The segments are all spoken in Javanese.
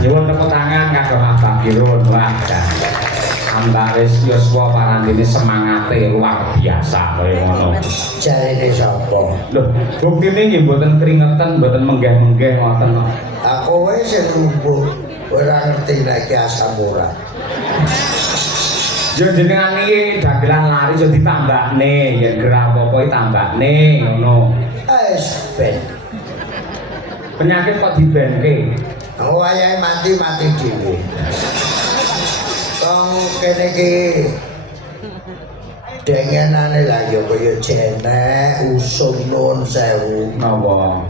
Nyuwun tepuk tangan kagem Abah Kirun. Wah, Antares Yoswa Parandene semangate luar biasa kaya ngono. Jarine sapa? Lho, buktine nggih mboten keringetan, mboten menggeh-menggeh ngoten. Aku wis sing lumpuh, ora ngerti nek iki asam urat. Ya jenengan iki dagelan lari yo ditambakne, yen gerah apa-apa ditambakne ngono. Wis ben. Penyakit kok dibenke. Wayahe mati dhewe. Wong kene iki dengenane lah ya kaya jenek usum nuwun sewu. Napa?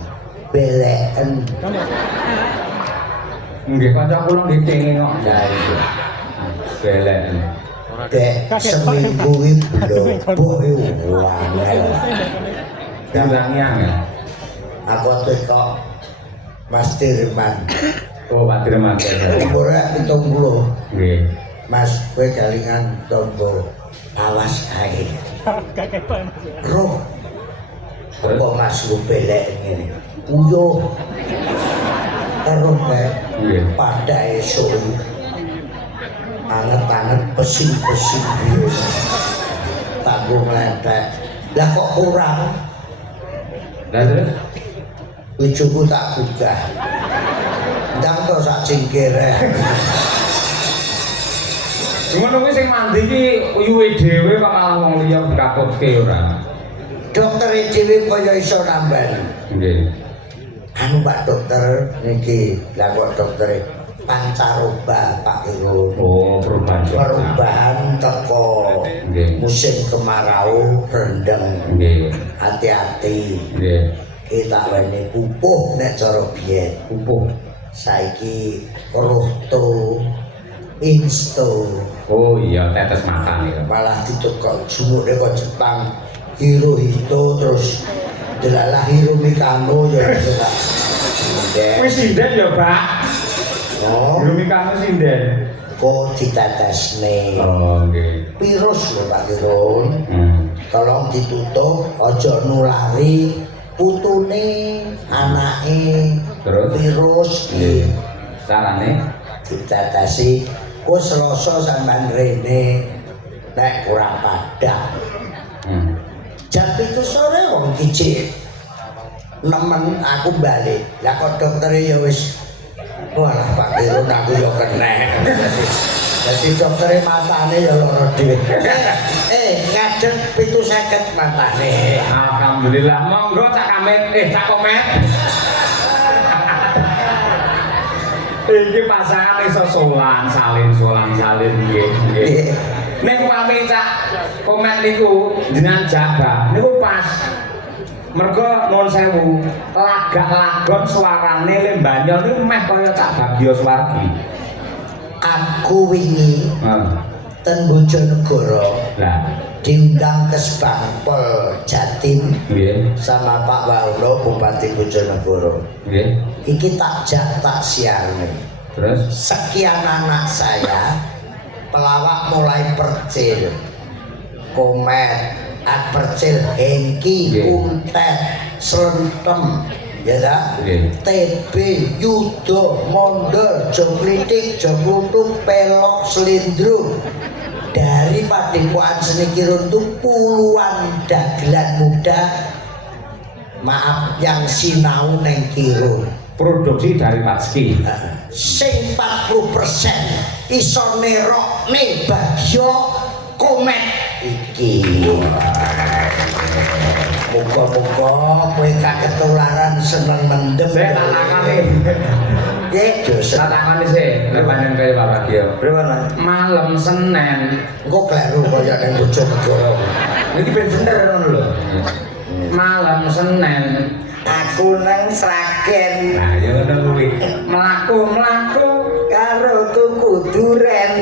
Beleken. Nggih kanca kula nggih kenging kok. Ya iki. Beleken. Dek seminggu iki blobok wangel. Dilangnya ya. Aku teko Mas Dirman. Oh, Pak Dirman. Umurnya 70. Nggih. Mas, kowe galingan tombo awas ae. Roh. Apa Mas lu belek ngene? Uyuh. Karo kae Nggih. pada esuk. Anget-anget pesing-pesing biru. Tanggung lentek. Lah kok kurang? Lah terus Ujuku tak buka. Ndang to sak cingkire. ngono kuwi sing mandi iki uyuhe dhewe kok malah wong liya dikatutke ora. Dokter dhewe kaya iso nambani. Nggih. Anu Pak Dokter niki lah kok dokter pancaroba Pak Irun. Oh, perubahan cuaca. Perubahan teko Nggih. musim kemarau rendeng. Nggih. Hati-hati. Nggih. Kita wene pupuh nek cara biyen. Pupuh. Saiki rohto insto Oh iya, tetes mata nih. malah ditukok jumukne kok Jepang Hirohito terus delalah Hiro Mikano ya ora. Wis sinden ya, Pak. Oh, Belum kamu sinden. kok ditetesne. Oh, nggih. Virus lho Pak Kirun. Tolong ditutup aja nulari putune, anake, Terus? virus Nggih. Carane ditetesi. Ku Selasa sampean rene nek kurang padang. Jam 7 sore wong kicik nemen aku balik. Lah kok doktere ya wis walah Pak Kirun aku ya kena. Jadi doktere matane ya lara dhewe. Kadang 750 matane. alhamdulillah. Monggo Cak Kamit, Cak Komet. Iki pasangan iso salin nggih. Nggih. Nek upami Cak Komet niku jenengan jaga niku pas. Mergo nuwun sewu, lagak-lagon suarane le Mbanyol niku meh kaya Cak Bagio Swargi. Aku wingi ten Bojonegoro Lah, diundang ke Sebangpol Jatim nggih. sama Pak Waulo Bupati Bojonegoro. Nggih. Iki tak siarne. Terus Sekian anak saya pelawak mulai percil, Komet, Percil, Hengki, Nggih. Kuntet, Slentem, ya dah? Nggih. TB, Yudo, Mondol, Jomplitik, Jomlutuk, Pelok, Selindro. Dari Padepokan Seni Kirun itu puluhan dagelan muda, maaf yang sinau neng Kirun. produksi dari Pak Ski. Sing 40% iso nerokne Bagio Komet iki. Muga-muga kowe gak ketularan seneng mendem. Saya tak takani. Nggih, dosen. Tak takani sih, nek panjenengan kaya Pak Bagio. Pripun? Malam Senin. Engko kleru kaya ning Bojonegoro. Iki ben bener ngono lho. Malam Senin Aku nang Sragen. nah ya ngono kuwi. Mlaku-mlaku Karo tuku duren.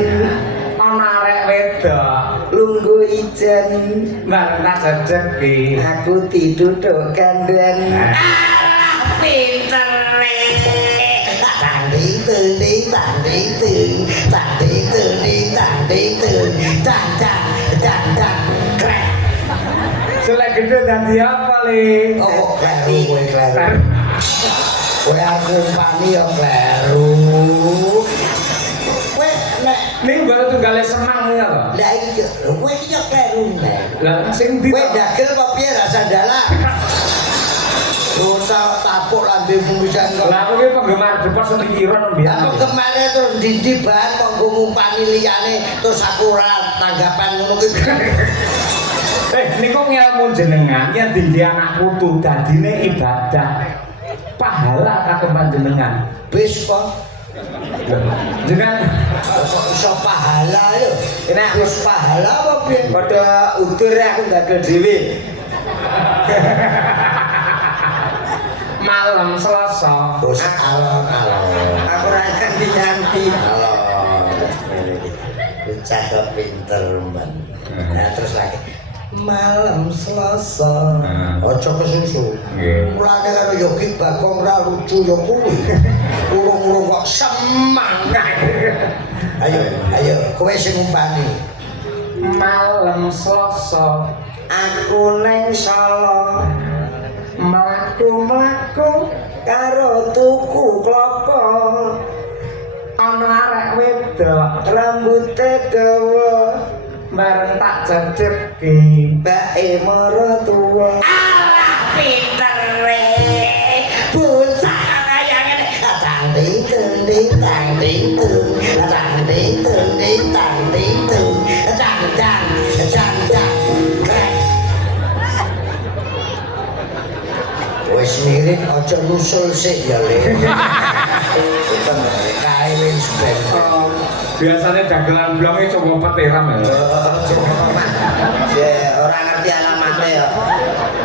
ana arek wedok Lungguh ijen. bareng tak jejeki. Aku diduduk gandeng. Alah, Pintere. Tanding tanding tanding tanding tanding tanding tandang tandang krek. Selek gede dadi apa li? Oh kleru kowe kleru. Kowe aku umpani ya kleru. Lah sing ndi? Kowe dagel apa piye ra sandalan? Dosa tapuk lambemu pisan kok. Lah aku ki penggemar depan semikiran mbiyen. Apa kemana terus ndi bahan kok nggo ngumpani liyane terus aku ora tanggapan ngono ki. Niku ngelmu jenengan yen dindi anak putu dadine ibadah. Pahala kagem panjenengan. Wis kok. Jenengan Kok iso pahala yo? Nek wis pahala apa piye? Padha udur aku ndagel dhewe. malam Selasa. Bos alon-alon. Aku ora nyanti-nyanti. Alon. Bocah kok pinter, Mbak. Nah, terus lagi malam Selasa. Ojo kesusu. Nggih. Mulane karo Yogi Bakong ra lucu yo kuwi. Urung-urung kok semangat. Ayo, kowe sing ngumpani. Malam Selasa Aku neng Solo mlaku-mlaku karo tuku klapa. ana arek wedok Rambute dawa bareng tak cedheki. bae maratuwa. Alah pintere. Bocah kaya ngene. Tang ding ding ding tang ding ding. Tang ding ding ding tang ding ding. Tang dang tang dang. Krek. Wis mirip aja nusul sik ya, Le. Kae wis ben. Biasanya dagelan blonge coba peteram ya. Ya ora ngerti alamate ya.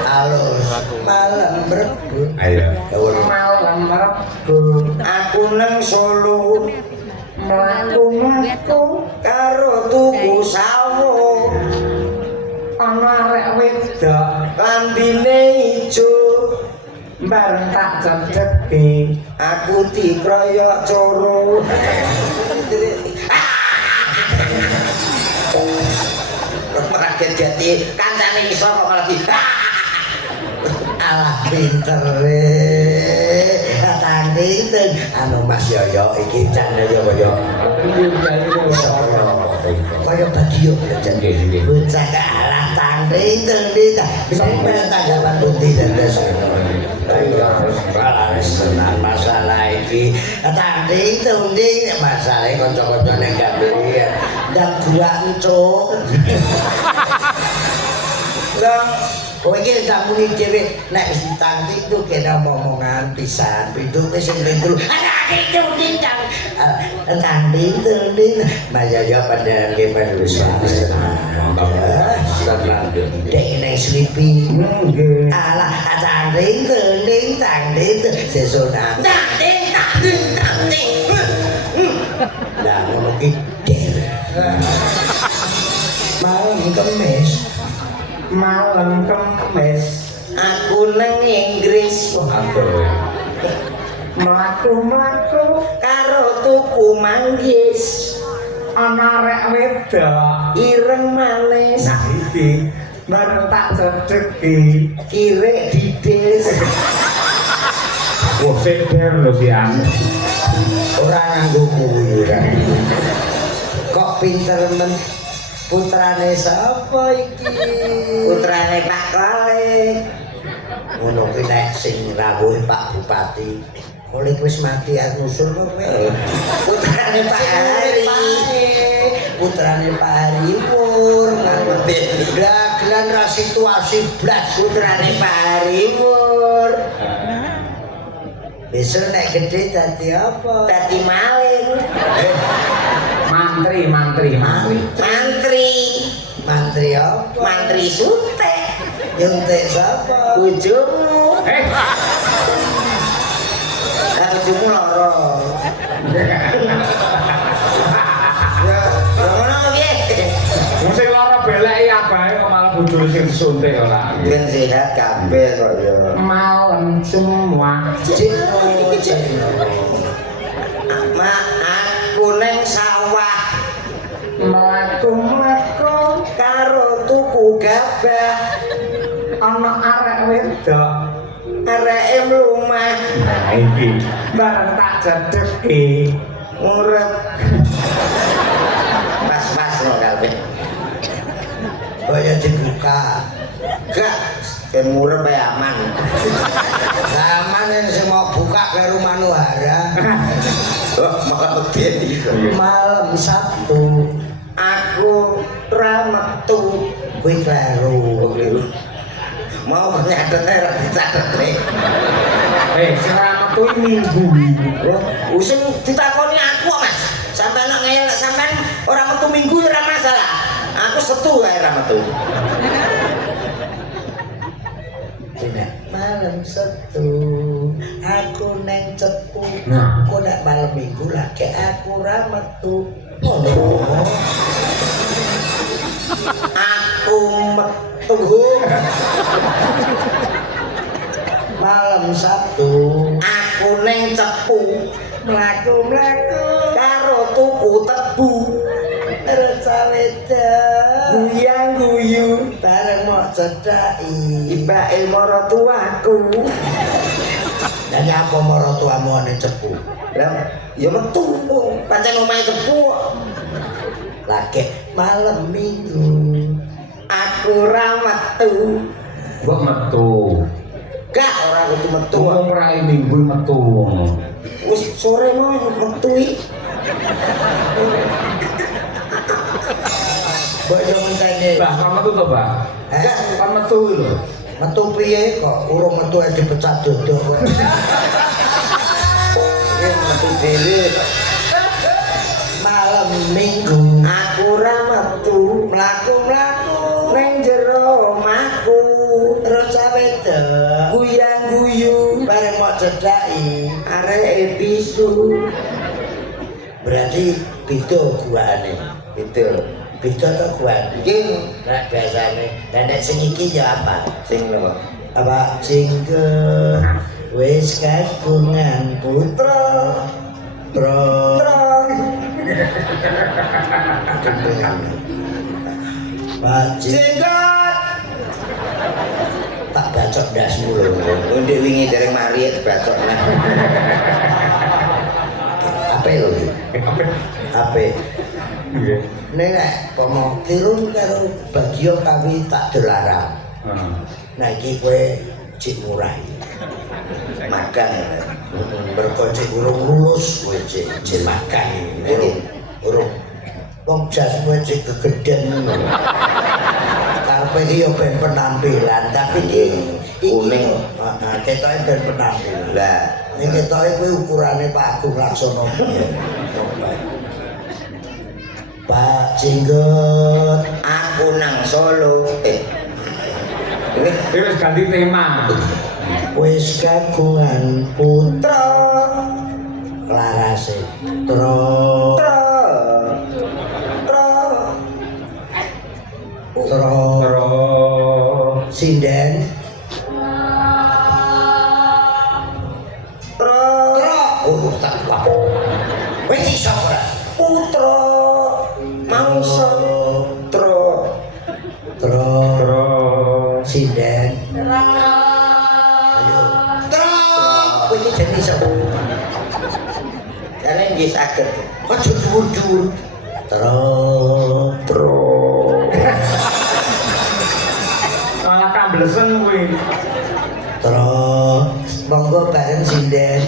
Halus. Malam berebut. Ayo. Malam Rebo Aku neng Solo mlaku-mlaku karo tuku sawo. ana arek wedok Lambine ijo bareng tak cedheki. aku dikroyok coro. Rakyat jati kancane iso kok malah di Alah pintere. Tanding ten anu Mas Yoyo iki canda yo yo. Kaya bagiyo jan. Bocah alah tanding ten sampe tanggapan bundi dados. Alah tenan masalah iki. Tanding ten masalah kanca-kancane gambe. Dan gua encuk. Lah kowe iki tak muni dhewe nek wis ditangti itu kena omongan pisan pintu wis sing pintu ana itu dintang tanding tanding maya ya padahal ge wis senang dek nek slipi alah tanding tanding sesona tanding lah ngono ki malam Kamis Malam Kemis aku neng Inggris mlaku-mlaku karo tuku manggis ana arek wedok ireng manis nah iki bareng tak cedheki. kirek dides. Wah seder lho si An. ora nganggo kuwi ora kok pinter men putrane sapa iki Putrane Pak Kolik. ngono kuwi nek sing rawuh Pak Bupati Kolik wis mati aku nusul kok kowe Putrane Pak Hari. putrane Pak Hariwur dagelan ra situasi blas Putrane Pak Hariwur. besok nek gede dadi apa Dadi maling. Mantri mantri apa Mantri sute. nyuntik sapa Bojomu. Lah bojomu loro. Ya, ngono piye? Sing lara beleki abahe kok malah bojone sing disuntik ora. Ben sehat kabeh kok ya. Malam semua Cino Ma, aku neng sawah mlaku-mlaku karo tuku gabah. ana arek wedok Areke mlumah nah iki bareng tak cedheki. ngurep. Pas-pas lo kabeh. kaya buka. Gak, murah bae aman. Aman yang sing mau buka ke rumah Nuhara. Oh, malah wedi. Malam Sabtu Aku ra metu. kuwi kleru. Mau nyatet ra dicatet nek. Sing ora metu minggu. Usung ditakoni aku kok, Mas. Sampeyan nek ngeyel sampeyan ora metu minggu ora masalah. Aku Setu ae ra metu. Nek malam Sabtu aku neng cepu. Nah. Kok nek malam Minggu lagi aku ra metu. Oh. Aku metu. Malam Sabtu Aku neng cepu mlaku-mlaku karo tuku tebu. terus saweda Guyang guyu bareng mau cedhaki. ibake maratuaku. Dan apa maratuamu ning cepu? Lah, ya metu pancen omahe cepu. Lagi malam Minggu Aku ra metu. Kok metu? Gak ora kudu metu. Wong ora minggu metu. Wis sore mau metu iki. bojo ngenteni. Bah, kan metu to, Bah? Gak Kan metu lho. Metu piye kok urung metu ae dipecat dodok kok. iki metu dhewe. Malam Minggu Aku ra metu mlaku-mlaku nang jero omahku. terus saweda Guyang guyu bareng mau cedhaki. areke bisu. Berarti beda guane. Gitu. Beda to guane. Iki Nek biasane nek sing iki ya apa? sing lho. Apa cingke wis kagungan putra tro Pak Jenggot. tak bacok ndasmu lho. Ndek wingi dereng mari bacok neh. Ape lho iki? Ape? Iya. Nek pomo kirun karo bagio kami tak dilarang. Heeh. Nah iki kowe cik murah. Makan. Mergo cik urung lulus kowe cik makan. Urung. Wong jas kowe cik gegeden ngono. Karepe iki yo ben penampilan, tapi iki Kuning. Heeh, ketoke ben penampilan. Lah, Ning ketoke kuwi ukurane Pak Agung Laksono. Pak Jenggot, aku nang Solo. Ini Wis ganti tema. wis kagungan putra larase tro Terus sinden oh tak apa wis iso ora putra mangsa tro tro terus sinden ayo tro kowe iki jenenge iso karena nggih saged. aja dhuwur-dhuwur tro malah kamblesen kuwi. terus monggo bareng sinden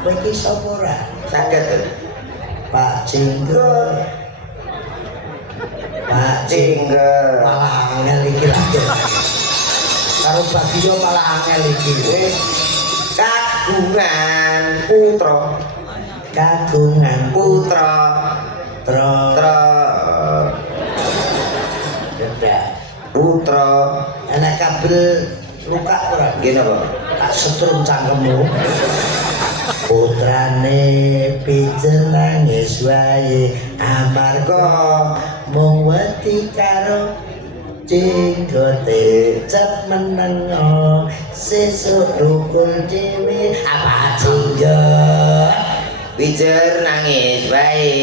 kowe iki sapa ora Saged. Pak Jenggot Pak Jenggot. malah angel iki lagi karo bagio malah angel iki Wis kagungan putra. kagungan Putra putra putra dedak putra. enak kabel luka ora Nggih napa? tak setrum cangkemmu putrane pijen nangis wae amarga mung wedi karo jenggote cep menengo sesuk rukun dhewe apa jenggot Pijer nangis bae.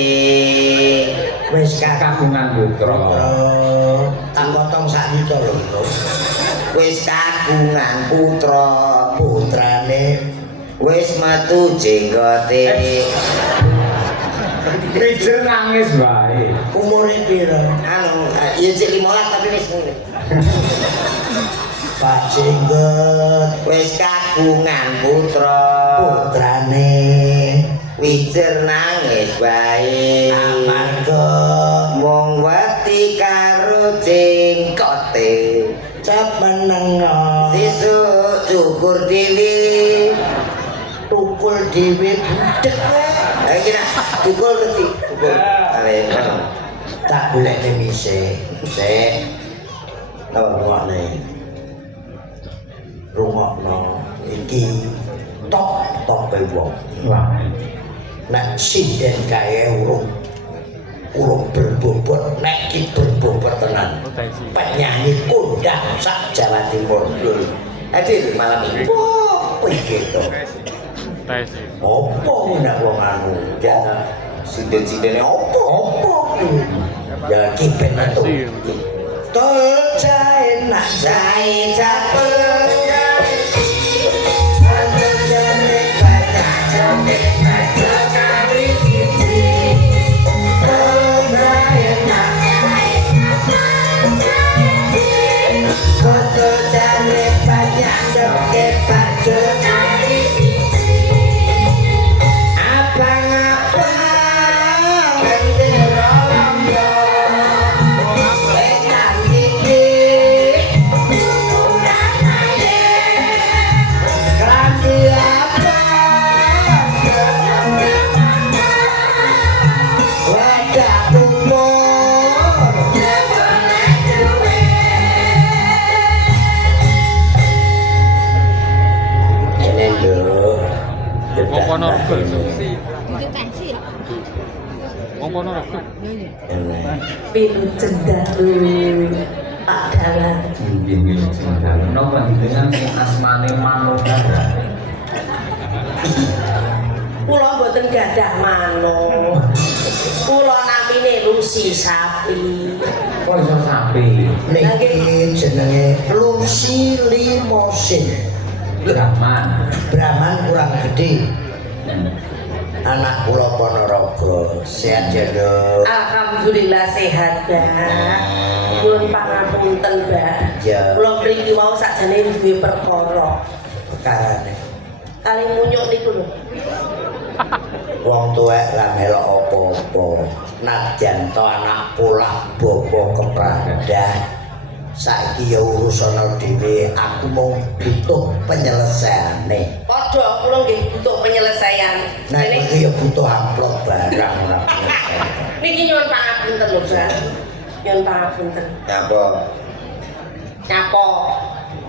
wis Kagungan putra. tak potong sak juta lho itu Wis kagungan putra. putrane Wis metu jenggote. Pijer nangis wae. Umure piro? Anu, ya cek 15 tapi wis Pak Jenggot wis kagungan putra. putrane Wijer nangis wae. amarga Wong wedi karo jengkote. cap menengo Sesuk cukur dhewe. tukul dhewe budek Iki nak cukur iki. Cukur. Ale. tak golekne mise sik rungokne rungokno iki top wong Wah. nek sinden kae urung berbobot nek ki berbobot tenan penyanyi kondang sak Jawa Timur lho Adil malam ini. opo iki to opo nek wong anu ya Sinden-sindene opo? ya ki ben atu tol jae nak Jae capek. kono regul. Wong kono regul. Pilu cendalu Pak Dalan. Pilu cendalu. Napa dengan sing asmane Manodara? Kula mboten gadah manuk. Kula namine Lucy Sapi. Kok iso sapi? Niki jenenge Lucy Limosin. Brahman. Brahman kurang gede. Anak kula Ponorogo, sehat ya, Dok. Alhamdulillah sehat, Mbak. Nyuwun pangapunten, Mbak. Ya. Kula mriki wau sakjane duwe perkara. Perkarane Kali munyuk niku lho. wong tuwek ra melok apa-apa. Nadyan to anak polah bapa kepradah. Saiki ya urusana dhewe, aku mau butuh penyelesaiane. Padha kula nggih butuh penyelesaian. Nah iki ya butuh amplop barang ora penyelesaian. Niki nyuwun pangapunten lho, Mbak. Nyuwun pangapunten. Nyapa? Nyapa?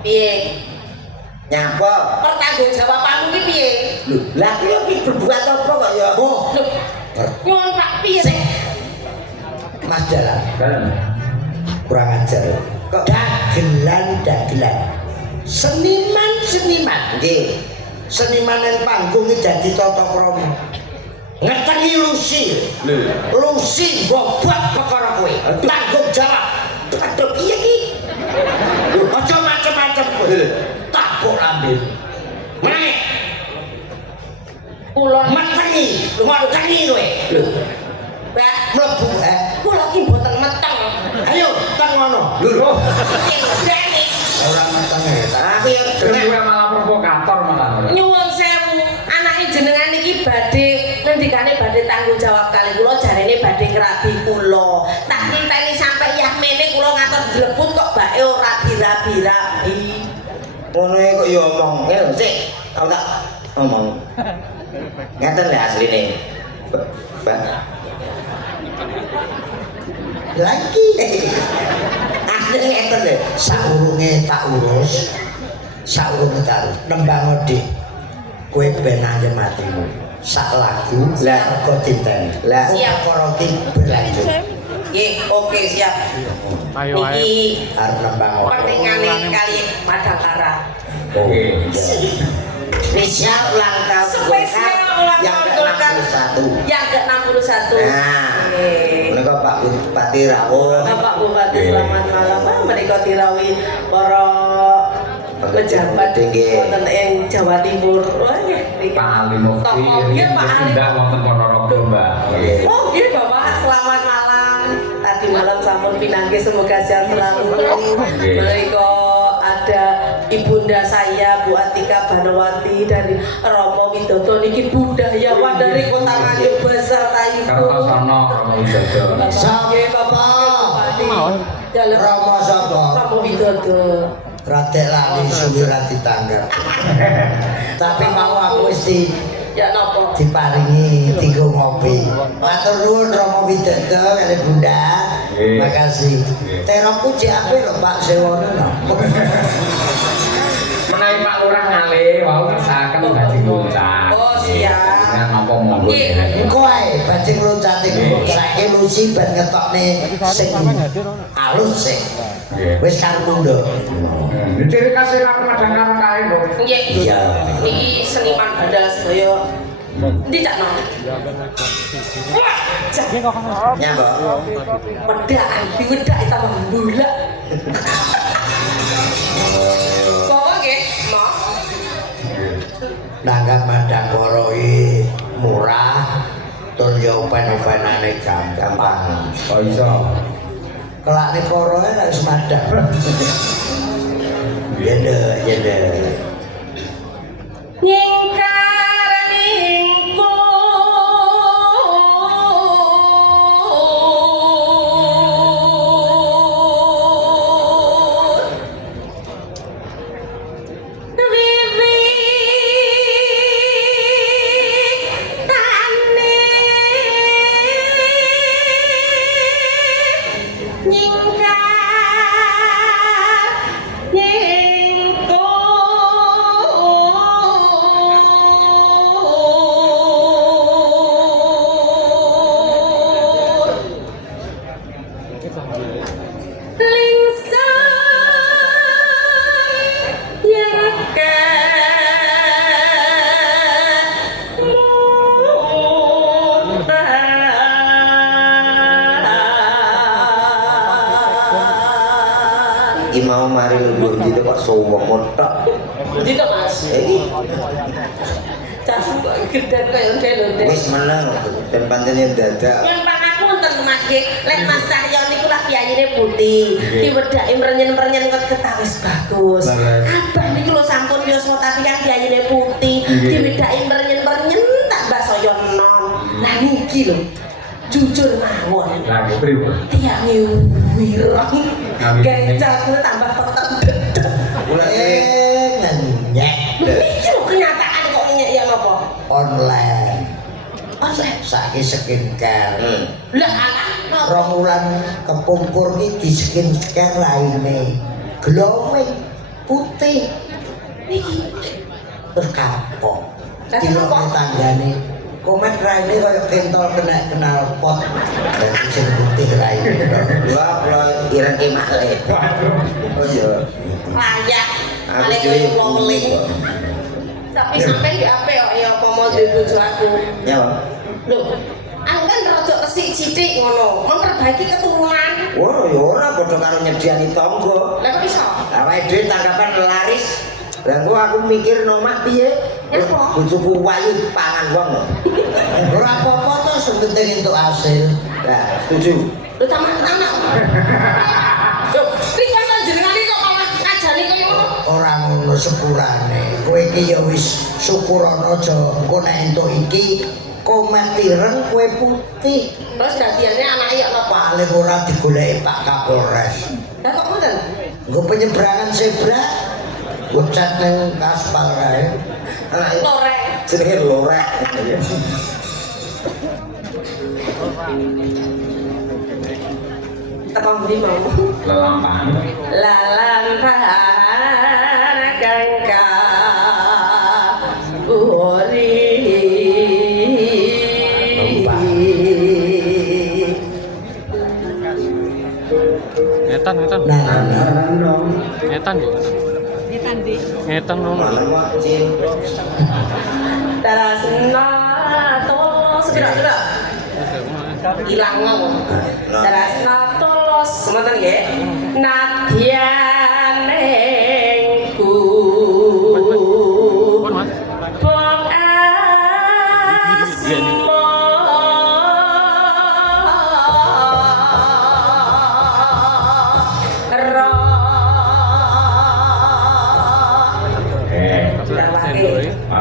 Piye? Nyapa? Pertanggungjawabanmu ki piye? Lho, lah kula iki berbuat apa kok ya? Oh, Lho, nyuwun Pak piye? Mas Dalan, Dalan. kurang ajar. Kok Dagelan. Seniman. nggih. Seniman yang panggung iki dadi tata krama. Ngetengi Lucy. Lho. Lucy bobot perkara kowe. Tanggung jawab. Aduh piye iki? Lho, aja macem-macem kowe. Tapuk lambe. Meneh. Kula Metengi. Lu mau tengi kowe. Lho, Mbak, mlebu kula ki mboten meteng. Ayo, teng ngono. Lho. Dene Ora meteng Aku ya Terus dengar. gue malah provokator malah. nyuwun sewu, anake jenengan iki badhe ngendikane badhe tanggung jawab kali kula jarene badhe ngrabi kula. Tak ngenteni sampe yah mene kula ngatos dilebut kok bake ora dirabi-rabi. Ngono kok ya omong. Ngene sik. Aku tak ngomong. Ngeten lho asline. Mbak. lagi. Asline ngeten lho. Saurunge tak urus. Saurunge tak nembang Dik. Kowe ben aja matimu. Sak lagu Lah. rego tinteni. Lah. Siap karo iki berlanjut. Nggih, oke siap. Ayo ayo. Niki Arep nembang apa? pentingane kali Madangkara. Oke. Spesial ulang tahun Spesial ulang yang tahun Golkar. ke-61. Yang ke-61. Nah, Nggih. menika Pak Bupati rawuh. Bapak Bupati selamat malam Pak menika dirawi para pejabat wonten ing Jawa Timur. Wah, Pak Ali Mufti Tokoh, iya, Pak Ali. tidak wonten Ponorogo, Mbak. Oh, iya Bapak, selamat malam. Tadi malam sampun pinanggih semoga sehat selalu. Mereka ada ibunda saya Bu Atika Banawati dari Romo Widodo niki budayawan dari Kota Nganjuk Besar Taibu. Kartosono Romo Widodo. Sampai Bapak. Rama sapa? Romo Widodo. Radek lali suwi ra ditanggap. Tapi mau aku wis Ya napa? diparingi dienggo ngopi. Matur nuwun Rama Widodo kali Bunda. Makasih. Terokku cek apik lho Pak Sewono. Menawi Pak Lurah ngalih wau ngersakaken badhe nguncak. Oh, siap. Nah, napa monggo. Engko ae bajing loncat iku saiki lusi ben ngetokne sing alus sih. Wis karepmu nduk. Ciri khas sira kemadang karo kae lho. Nggih. Iya. Niki seniman bandal sedaya. Ndi cak nom? Wah, cak. Ya, Mbak. Wedaan diwedak tambah mbulak. Bawa nggih, Mak. Nanggap madang koroi murah tur yo upen-upenane gampang. Oh iso. Kelak ning koroi harus madang. Yende. Nyingkaran ingkun wiwitane Iki mau mari lho iki kok suwung motok. Ndi to Mas? Iki Casu kok gedhe kaya onde-onde. wis meneng dan pancene dadak. Yang pangapunten Mas nggih, lek Mas Cahyo niku lah piyayine putih. Diwedaki mrenyen-mrenyen kok ketawis bagus. Abah niki lho sampun yuswa tapi kan piyayine putih. Diwedaki mrenyen-mrenyen tak mbak saya enom. Lah niki lho. Jujur mawon. Lah nggih pripun? Tiyange wirang. Gecakne tambah peteng. Ngenyek Iki lho kenyataan kok nyek ya napa? online. Oleh. Saiki skincare. Lah alah napa? Rong wulan kepungkur iki di skincare raine. Glowing putih Niki. terus kapok. Lah, Kilo kapok. tanggane komen raine kaya kentol kena kenal pot. Dan sing putih raine. Wah, kula ireng male. Oh iya. Layak. Aku Paling dhewe koyo loling. Tapi sampai di apa ya apa mau duwe bojo aku. Ya. Lho, aku kan rada resik sithik ngono, memperbaiki keturunan. Wah, ya ora padha karo nyediani tangga. Lah kok iso? Awake dhewe tanggapan laris. Lah aku mikir nomah piye? Apa? Bojoku wayu pangan wong. Ora apa-apa to sepenting entuk hasil. Lah, setuju. Lho taman anak. Lho, pripun to jenengane kok malah ngajani kaya ngono? Ora ngono sepurane. Kowe iki ya wis syukurono aja. Engko nek entuk iki komet ireng kowe putih. Terus dadiane anake ya napa? Paling ora digoleki Pak Kapolres. Lah kok ngoten? Nggo penyeberangan zebra. Ucat nang aspal kae. Anak Lorek. jenenge lorek. Teko ndi mau? Lelampahan. Lalampahan kangka uri. Ngetan. Nah. Ngetan Bu. Ngetan dong. Malah wajib. Tarasna tolos gerak-gerak. Ilang ngomong. Tarasna tolos semonten nggih. Nadyanengku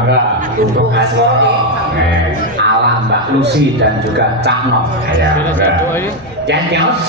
enggak. Untuk asmara Ala Mbak Lucy dan juga Cak Nok. Ya, Beda satu aja. Jantios.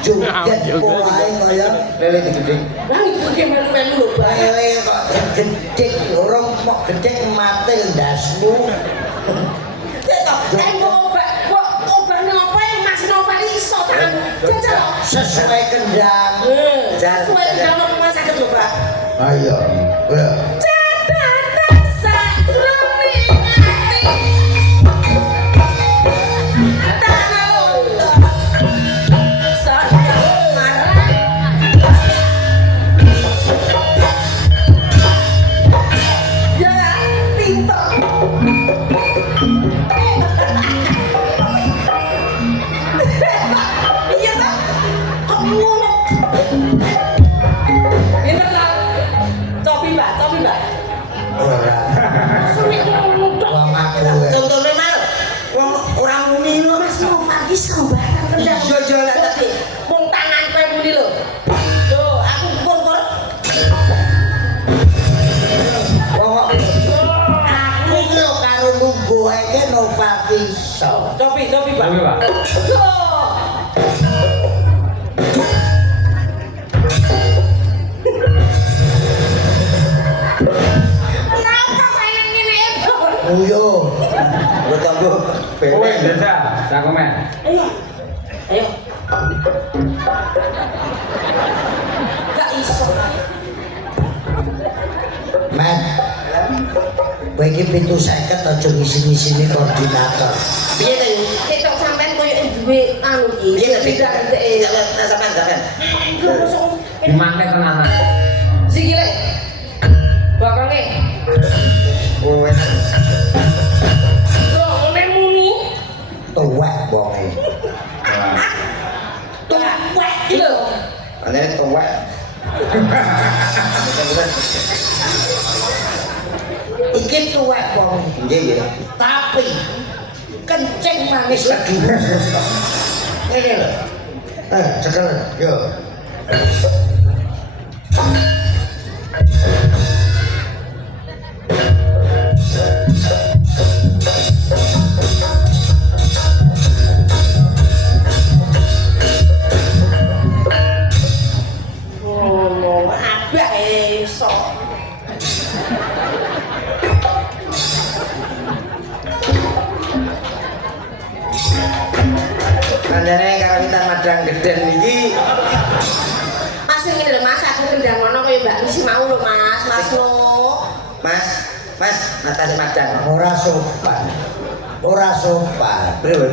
Joget polahe kaya lele gede. Lah iki melu-melu lho, Pak. Lele kok gedek lorong mok gedek mati ndasmu. Obat ngopo Mas Novel iso tangan jajal lho. Sesuai kendang. Sesuai kendang rumah sakit lho, Pak. Ayo. Catatan sakroning ati. Tanah londo. Saya marah. Ya, pinter. Iya tak? Kok ngono? Pinter tak? Cobi mbak. Ora. Sulit ngono tak? Wong aku. Contohnya mal, wong orang muni lo Mas Noval ki sembarang kendang. Iya, iya, lah. Tapi mung tangan kowe muni lho. Loh, aku kur-kur. Wong aku iki lho karo nunggu ae Nova iso. Cobi, Pak. Cobi, Pak. Loh. Kenapa kalian ngene itu? Uyo. gue tunggu Kowe jajal, tak komen. Ayo. Gak iso. Men. Kowe iki 750 aja ngisi-ngisini koordinator. piye ta yuk Ketok sampean koyo duwe anu iki. piye ta Tidak sampean Di mana tenan? Sikile. Bakane. kowe Loh, ngene muni. Tuwek wonge. Tuwek iki lho. ane tuwek Iki tuwek wonge. nggih nggih Tapi kencing manis lagi. Ini lho. Cekel. Yo. Oh, abah iso. andane karawitan madang geden iki Mas ngene lho Mas, aku kendang ngono kaya Mbak Lucy mau lho Mas, Mas no. mas matane madang Ora sopan. Ora sopan. pripun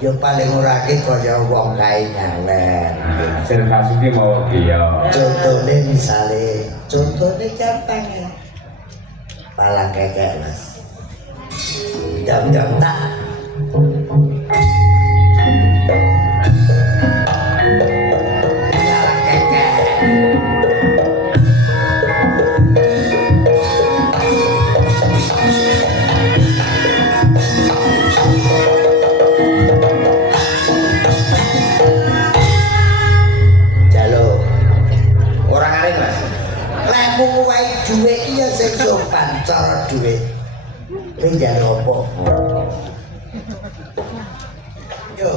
Yo paling ora ki kaya wong kae nyawer. Cerita suki mau dia. Contone misale, contone gampang ya. Palang kekek Mas. Jam-jam tak. Palang kekek. Jaluk. orang aring mas Lemu wae dhuwit iki ya sing sopan cara dhuwit. Ning jaluk apa? Yo,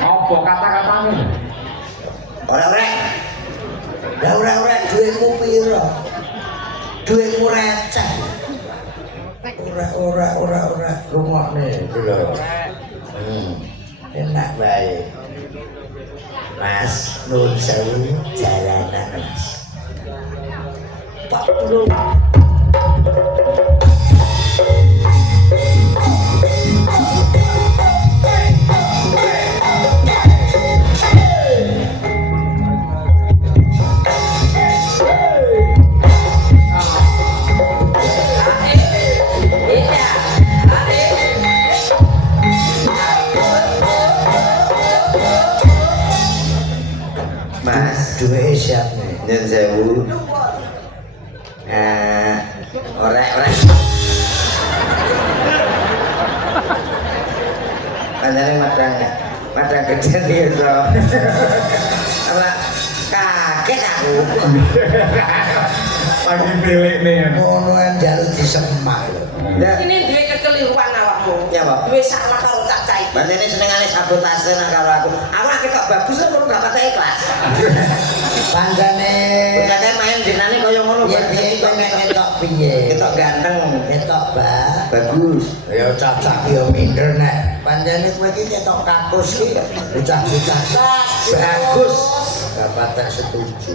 Apa kata-katanya? orang rek lah ora dhuwitmu pira? Dhuwitmu receh. Ora rungokne iki lho. Enak bae. Mas, nun sewu jalanan Mas. Pak Bro. Iya. Ade. mas Duwe siap nih. nyun sewu orek andane madang geden iki so apa kaget aku Pagi belik nih. Ngono kan jaluk disemak lho. ya Ini duwe kekeliruan awakmu. Ya, Pak. Duwe salah karo cacat saiki. Bantene senengane sabotase nang karo aku. Aku lagi kok bagus kok gak patah ikhlas. Pancene Bocah main dinane kaya ngono. ya piye kowe nek ketok piye? Ketok ganteng. Ketok ba. Bagus. Ya cacak yo minder nek pancene kowe iki ketok kakus iki bocah-bocah bagus. Bapak tak setuju.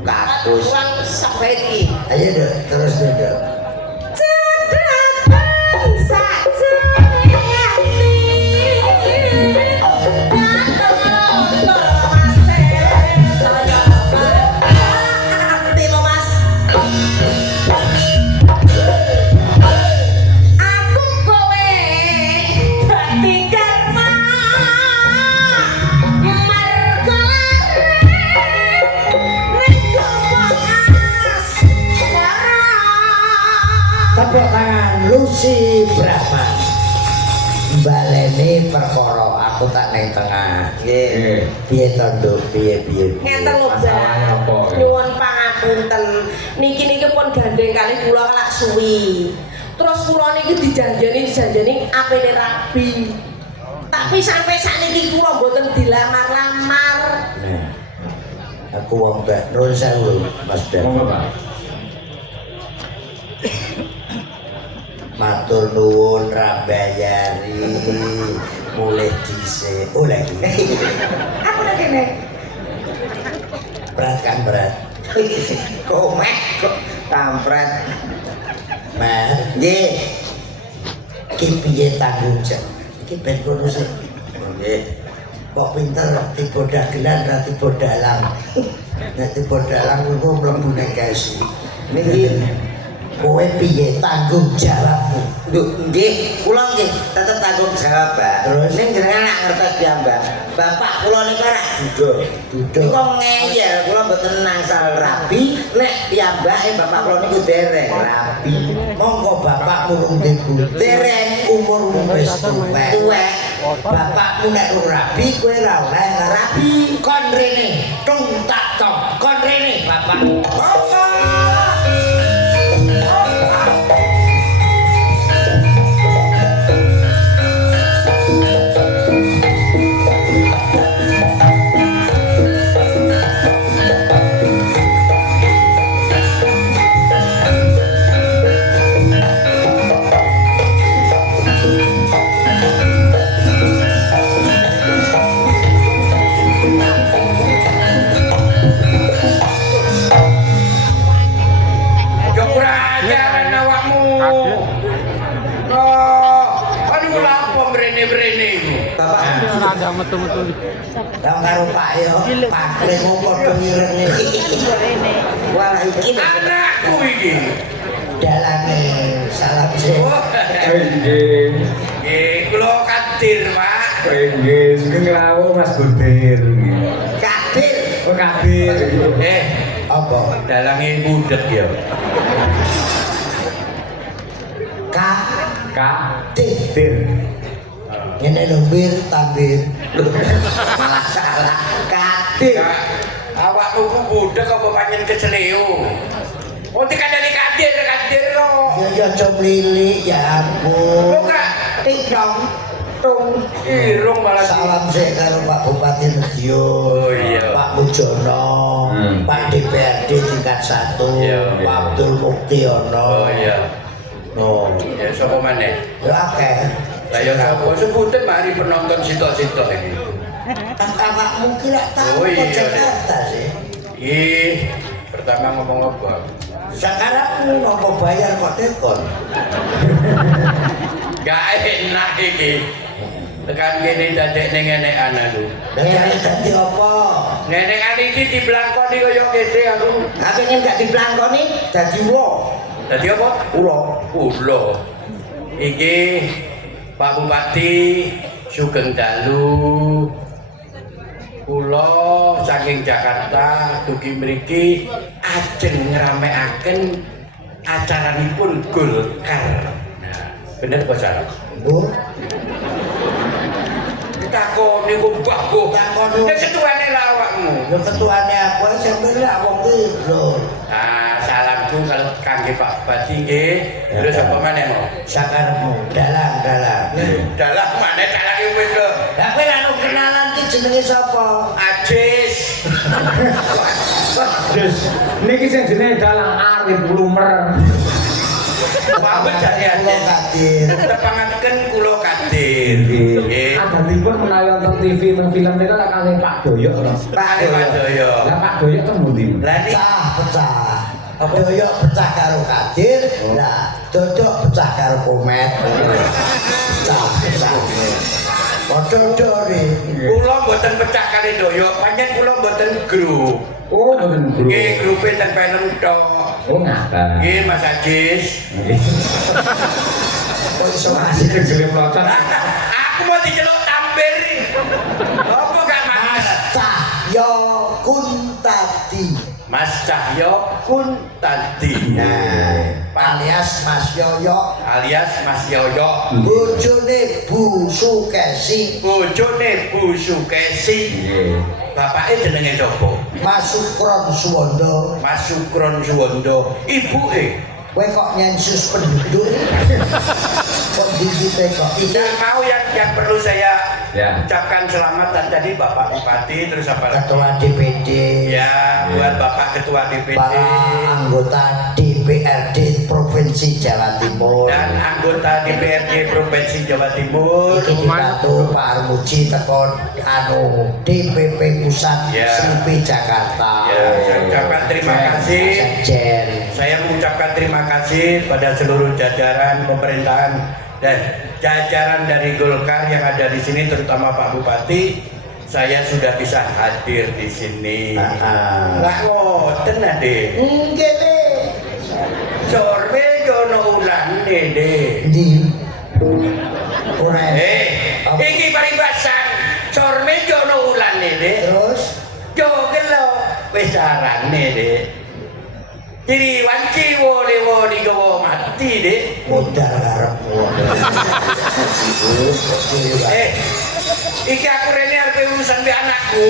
Kakus. Kurang sampai iki. Ayo deh, terus deh. Tepuk tangan Lucy Brahma. Baleni perkara aku tak neng tengah. Nggih. Piye to, Nduk? Piye? Ngeten lho, Masalahnya apa, Mbak. ya? Nyuwun pangapunten. Niki pun gandeng kali kula lak suwi. Terus kula niki dijanjani apene rabi. Tapi sampai sakniki kula mboten dilamar-lamar. Nah, aku wong Mbak Nur sewu, Mas Dan. Monggo, Pak. Matur nuwun rabayari mulih dhisik. Oh lagi. Aku nek kene. Berat kan berat. Komek kok kampret. Mas, Nggih. iki piye tanggung jawab? Iki ben kono sih. Nggih. Kok pinter tiba dagelan ra tiba dalang. Nek tiba dalang iku mlebu nek kesi. Niki Kowe piye tanggung jawabmu? Nduk, nggih, kula nggih tetep tanggung jawab, Pak. Terus? Ning jenengan nak ngertos piyambak. Bapak kula niku ora budal. Duduk. Kok ngeyel, kula mboten nangsal rabi, nek piyambake bapak kula niku dereng rabi. Monggo bapak murung debu. Dereng Umurmu wis tuwek. tuwek. Bapakmu nek lu rabi kowe ora oleh rabi. Kon rene, tung tak tok. Kon rene bapak. Ada metu-metu. Lah karo Pak yo, pakle ngopo ngirenge. Wah, iki Anakku iki. Dalane salam sih. Nggih. Nggih, kula kadir, Pak. Nggih, sugeng rawuh Mas Budir. kadir. Oh, kadir. Apa? Dalange budek ya. Kadir. Ngene lho bir tabir. Malah salah. Kadir. Awakmu ku budek apa panjen keceleo? Oh, dikandani kadir lo. Ya coba lili ya ampun. Lo Kak, Tik dong. Tung. irung malah Salam sih karo Pak Bupati Redio. Oh, iya. Pak Mujono, Pak DPRD tingkat 1, Iya, iya. Pak Abdul Muktiono. Oh iya. Oh, Ya sapa maneh? ya akeh. Lah ya sapa sebutin mari penonton sitok-sitok ini. Awakmu kira tahu Oh, iya, kok Jakarta sih. Ih, pertama ngomong apa? Sekarang nopo bayar kok tekon. Gak enak iki. Tekan kene dadek ning enekan aku. Dari dadi apa? Nenekan iki diblangkoni kaya kene aku. Aku ingin gak diblangkoni dadi wo. Dadi apa? Ulo. Ulo. Iki Pak Bupati Sugeng Dalu. Kula saking Jakarta dugi mriki ajeng ngramekaken acaranipun Golkar. Nah, bener apa salah? Bu, Ditakoni kok Mbah Bu. Takoni. Nek ketuane lah awakmu. yo ketuane aku sampe lak wong iki lho. Nah, salamku kalau Kang nggih Pak Bupati nggih. Terus apa maneh mau? Sakarepmu dalang. Dalah maneh dalake wis lho. Lah kowe anu kenalan ki jenenge sapa? Ajis. Terus niki sing jenenge dalang Arif Lumer. Wawit dari Kula Ajis. Kadir. Tepangaken kula Kadir. Nggih. Adatipun menawi wonten TV teng film niku lek kalih Pak Doyok. Pak Doyo. Lah Pak Doyok teng pundi? Lah niki Pecah. Doyok pecah karo Kadir, lah Dodok pecah karo Komet. Pecah. Padha-padha kula mboten pecah kali Doyo, pancen kula mboten grup. Oh, mboten guru. Nggih, grupe ten film tok. Oh, ngaten. Nggih, Mas Ajis. Nggih. kok iso Masih gelem locot. Aku mau diceluk tampir. Apa gak Mas masalah? Cahyo Kuntadi. Mas Cahyo Kun tadi. Alias Mas Yoyo, alias Mas Yoyo. bojone Bu Sukesi, Bojone Bu Sukesi. Nggih. Bapake jenenge sapa? Mas Sukron Suwondo. Mas Sukron Suwondo. Ibuke Kowe kok nyensus penduduk? Kok digite kok? dan mau yang perlu saya Ya. ucapkan selamat dan tadi Bapak Bupati terus apa lagi? Ketua DPD, Ya, buat Bapak Ketua DPD para anggota DPRD Provinsi Jawa Timur. dan anggota DPRD Provinsi Jawa Timur. Iki dibantu Pak Armuji teko anu DPP Pusat Ya. Sripi Jakarta. Ya, saya ucapkan terima kasih. Sekjen. Saya mengucapkan terima kasih pada seluruh jajaran pemerintahan dan jajaran dari Golkar yang ada di sini, terutama Pak Bupati. Saya sudah bisa hadir di sini. Lah ngoten ade. Nggih, Dek. Corbe jono ulane de. Ndi? Ora. Iki paribasan. Corbe jono ulane de. Terus Yo gelo wis arane de. Jadi wanci wole gowo mati de. modal karepmu. Iki aku rene arep urusan mbek anakku.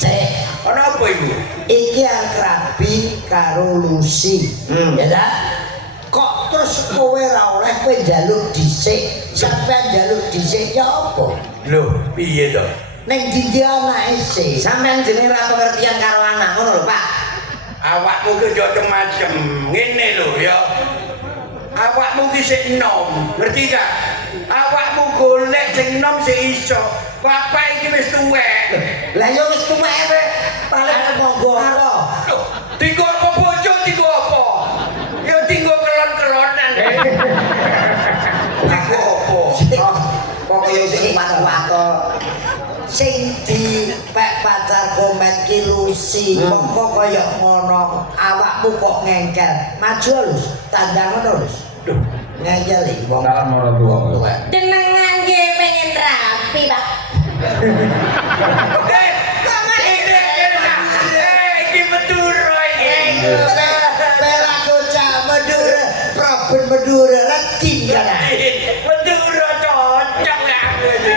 Cek, Ana apa iku? iki akrabi karo Lucy. Ya ta? Kok terus kowe ora oleh kowe njaluk dhisik? Sampeyan njaluk dhisik ya apa? Lho, piye to? Ning ndi anake sih? Sampeyan jenenge ra pengertian karo anak ngono lho, Pak. Awakmu ki yo macem ngene lho ya. Awakmu ki sik enom, ngerti gak? Awakmu golek sing enom sik iso. Bapak iki wis tuwek. Lah yo wis tuwek kowe. Paling monggo karo. Loh, tinggo apa bojo tinggo apa? Ya tinggo kelon-kelonan. Tinggo apa? Pokoke sing pato-pato. Sing dipek pacar Komet ki Lucy. Kok kaya ngono, awakmu kok ngengkel. Maju lus, tanda ngono lus. Duh, Ngengkel iki wong. Salam orang tua. Wong tuwek. Jenengan nggih pengen rapi, Pak. iki Madura iki. Pelaku cak Madura, Proben Madura, retin kan? Madura cocok ya aku ini.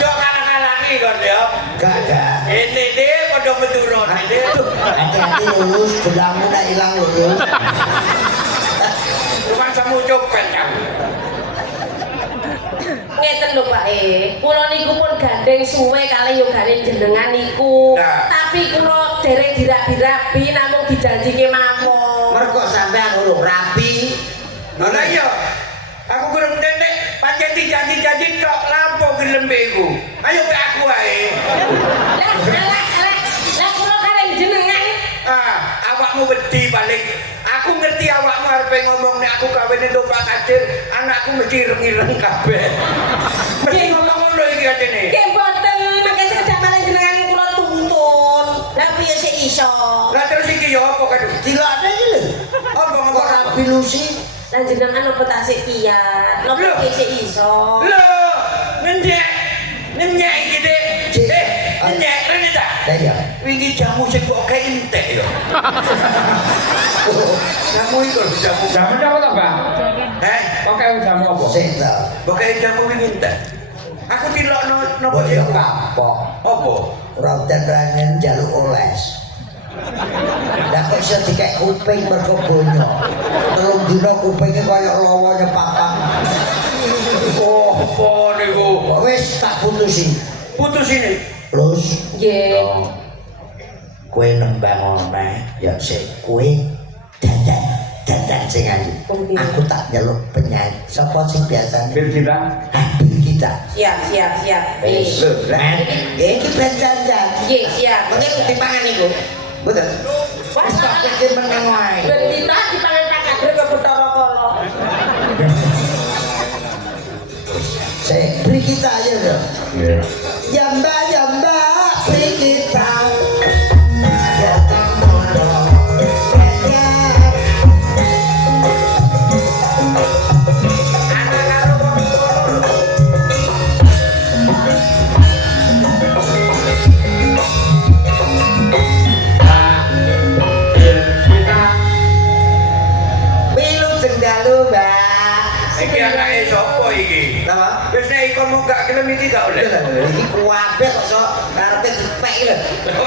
Yo kalah-kalahi kon ya. Gak. Ini dia pada Madura ini. Hati-hati lulus, belangmu nak hilang lulus. Tukang samu copet kamu. Ngeten lho Pak kula niku pun gandeng suwe kali yo gandeng jenengan niku. Nah. Tapi kula dereng dirabi-rabi namung dijanjike mawon. Mergo sampean urung rapi. Lah iya. Aku kurang nenek pancen dijanji-janji tok lapo gelembengku. Ayo ke aku ae. Lah kula kareng jenengan. Awakmu wedi balik. Aku ngerti awakmu arep ngomong nek aku kawin entuk Pak Kadir, anakku mesti ireng-ireng kabeh. Mesti ngomong ngono iki atene. Nggih mboten mangke sekedap marang jenengan kula tuntun. Lah piye sik iso? Lah terus iki ya apa kan? Dilakne iki lho. Apa Kok ngomong rapi Lucy? Lah jenengan opo tak sik kiat? Lho Loh. piye sik iso? Lho, ngenyek. Ngenyek iki, Dik. Ngenyek rene ta? Lah iya. Wingi jamu sing kok kayak entek ya. Jamu itu lho, jamu. Jamu apa to, Bang? Oke, jamu apa? Sik ta. Pokoke jamu wingi entek. Aku dilokno napa Kok ya iku? kapok. Apa? Ora ten rangen njaluk oles. Lah kok iso dikek kuping mergo bonyo. Telung dina kupinge kaya lawa nyepakang. Oh, apa niku? Wis tak putusi. Putus ini. Plus, Nggih. kowe nembang omeh ya sik kowe dandan sing ayu. Aku tak nyeluk penyanyi. Sapa sing biasane? Bir kita Habil kita. Siap. Wis, Nggih. men. Iki ben dandan. Nggih, siap. Mengke dipangan niku. Mboten. Wis tak pikir meneng wae. Ben kita dipangan Pak Kadir ke Bathara Kala. Sik, beri kita aja dong. Ya mbak, beri kita. Ya tolong. Wilujeng dalu, Mbak. Iki anake sapa iki? Napa? Wis nek ikon mau gak gelem iki gak oleh. Iki kuwabe kok sok karepe dipek lho.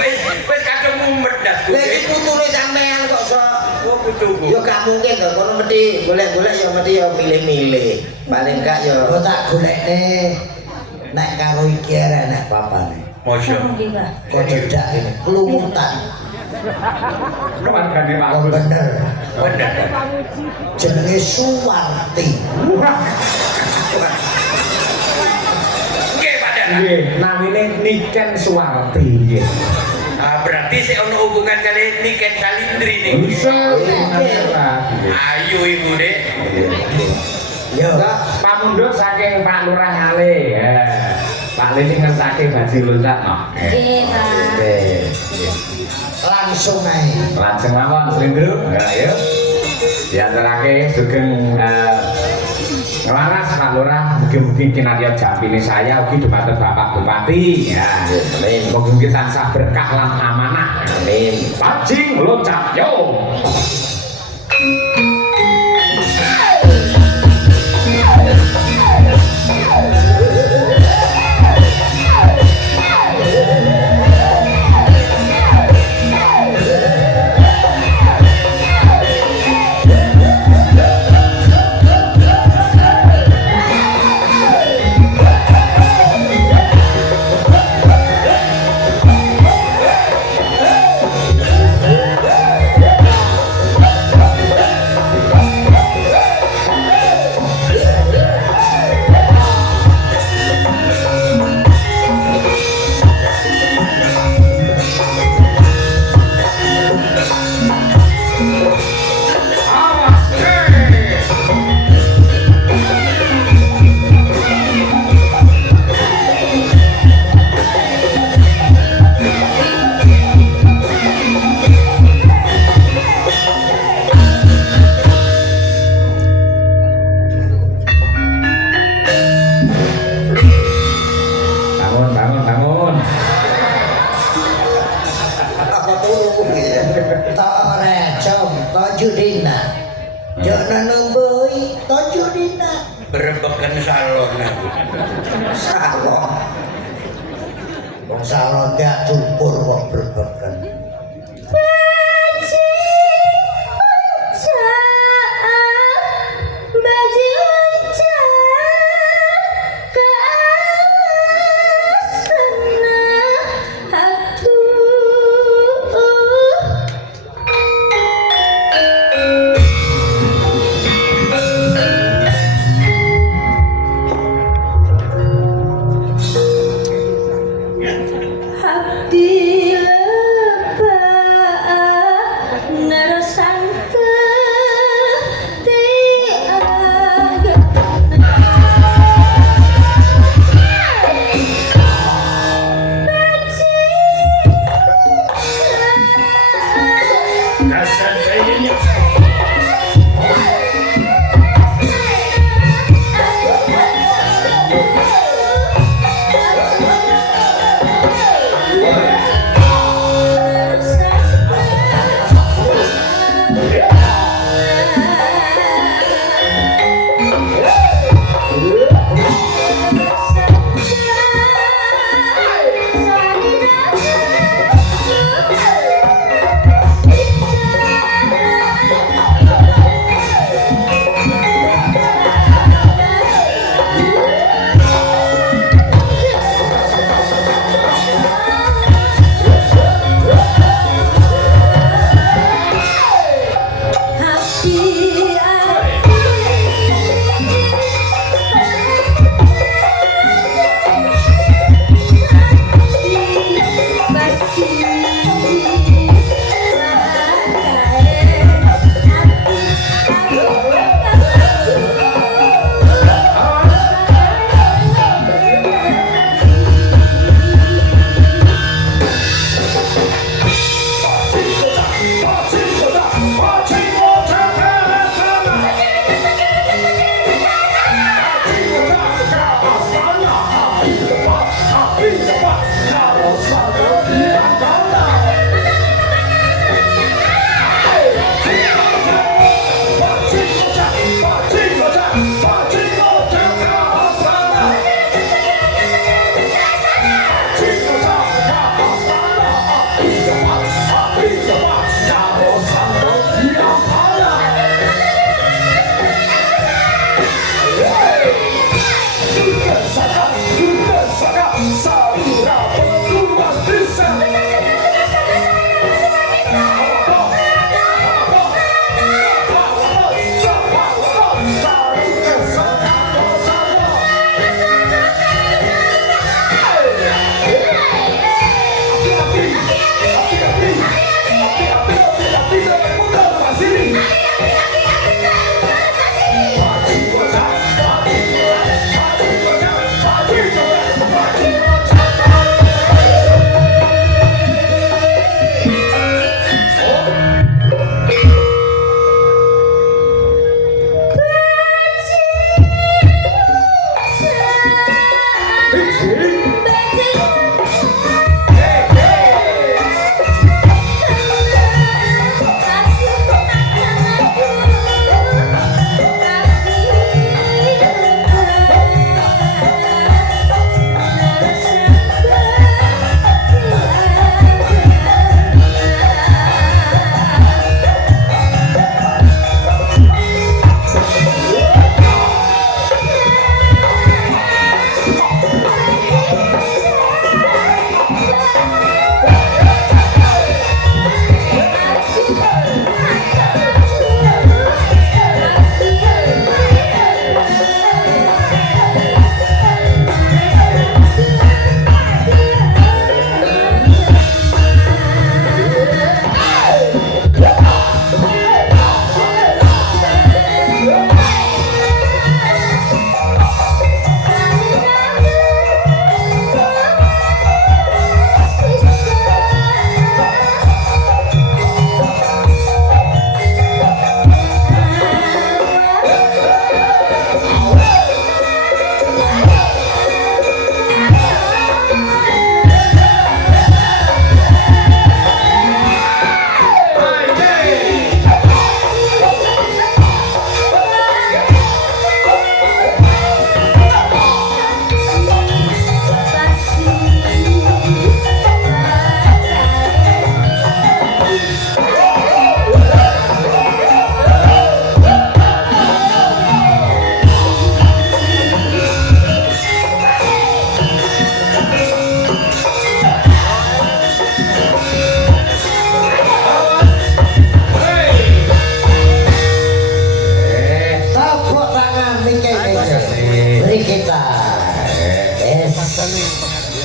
Wis kadung mumet dah. Lha iki putune sampean kok sok. Oh, putuku. Ya gak mungkin to, kono mesti golek-golek ya mesti ya milih-milih. Paling gak ya Kok tak golekne nek karo iki arek nek papane. Mosyo. Nggih, Mbak. Kok cedak ini kelumutan. keluargane Pak Oh Agus. bener. Bener. Jenenge Suwarti. Nggih, Pak. Nggih, namine Niken Suwarti nggih. Ah, berarti sik ono hubungan kali Niken Salindri nih. Bisa beneran. Ayo ibu deh. Yo. Pak Mundut saking Pak Lurah Ngale. Ya. Pak Lini ngersake Baji Loncat no. Nggih, Pak. Langsung ae. Langsung mawon Slendro. Ya, ayo. Diantarake sugeng ngelaras Pak Lurah, mungkin kinarya jampine saya ugi dumateng Bapak Bupati. Ya, amin. Mugi tansah berkah lan amanah. Amin. Pajing loncat yo. Bangun. Apa turu ya? Tak recom, tak judina. Jangan nemboi, tak judina. Berebekan salon aku. Salon. Wong salon gak cukur kok berbeken.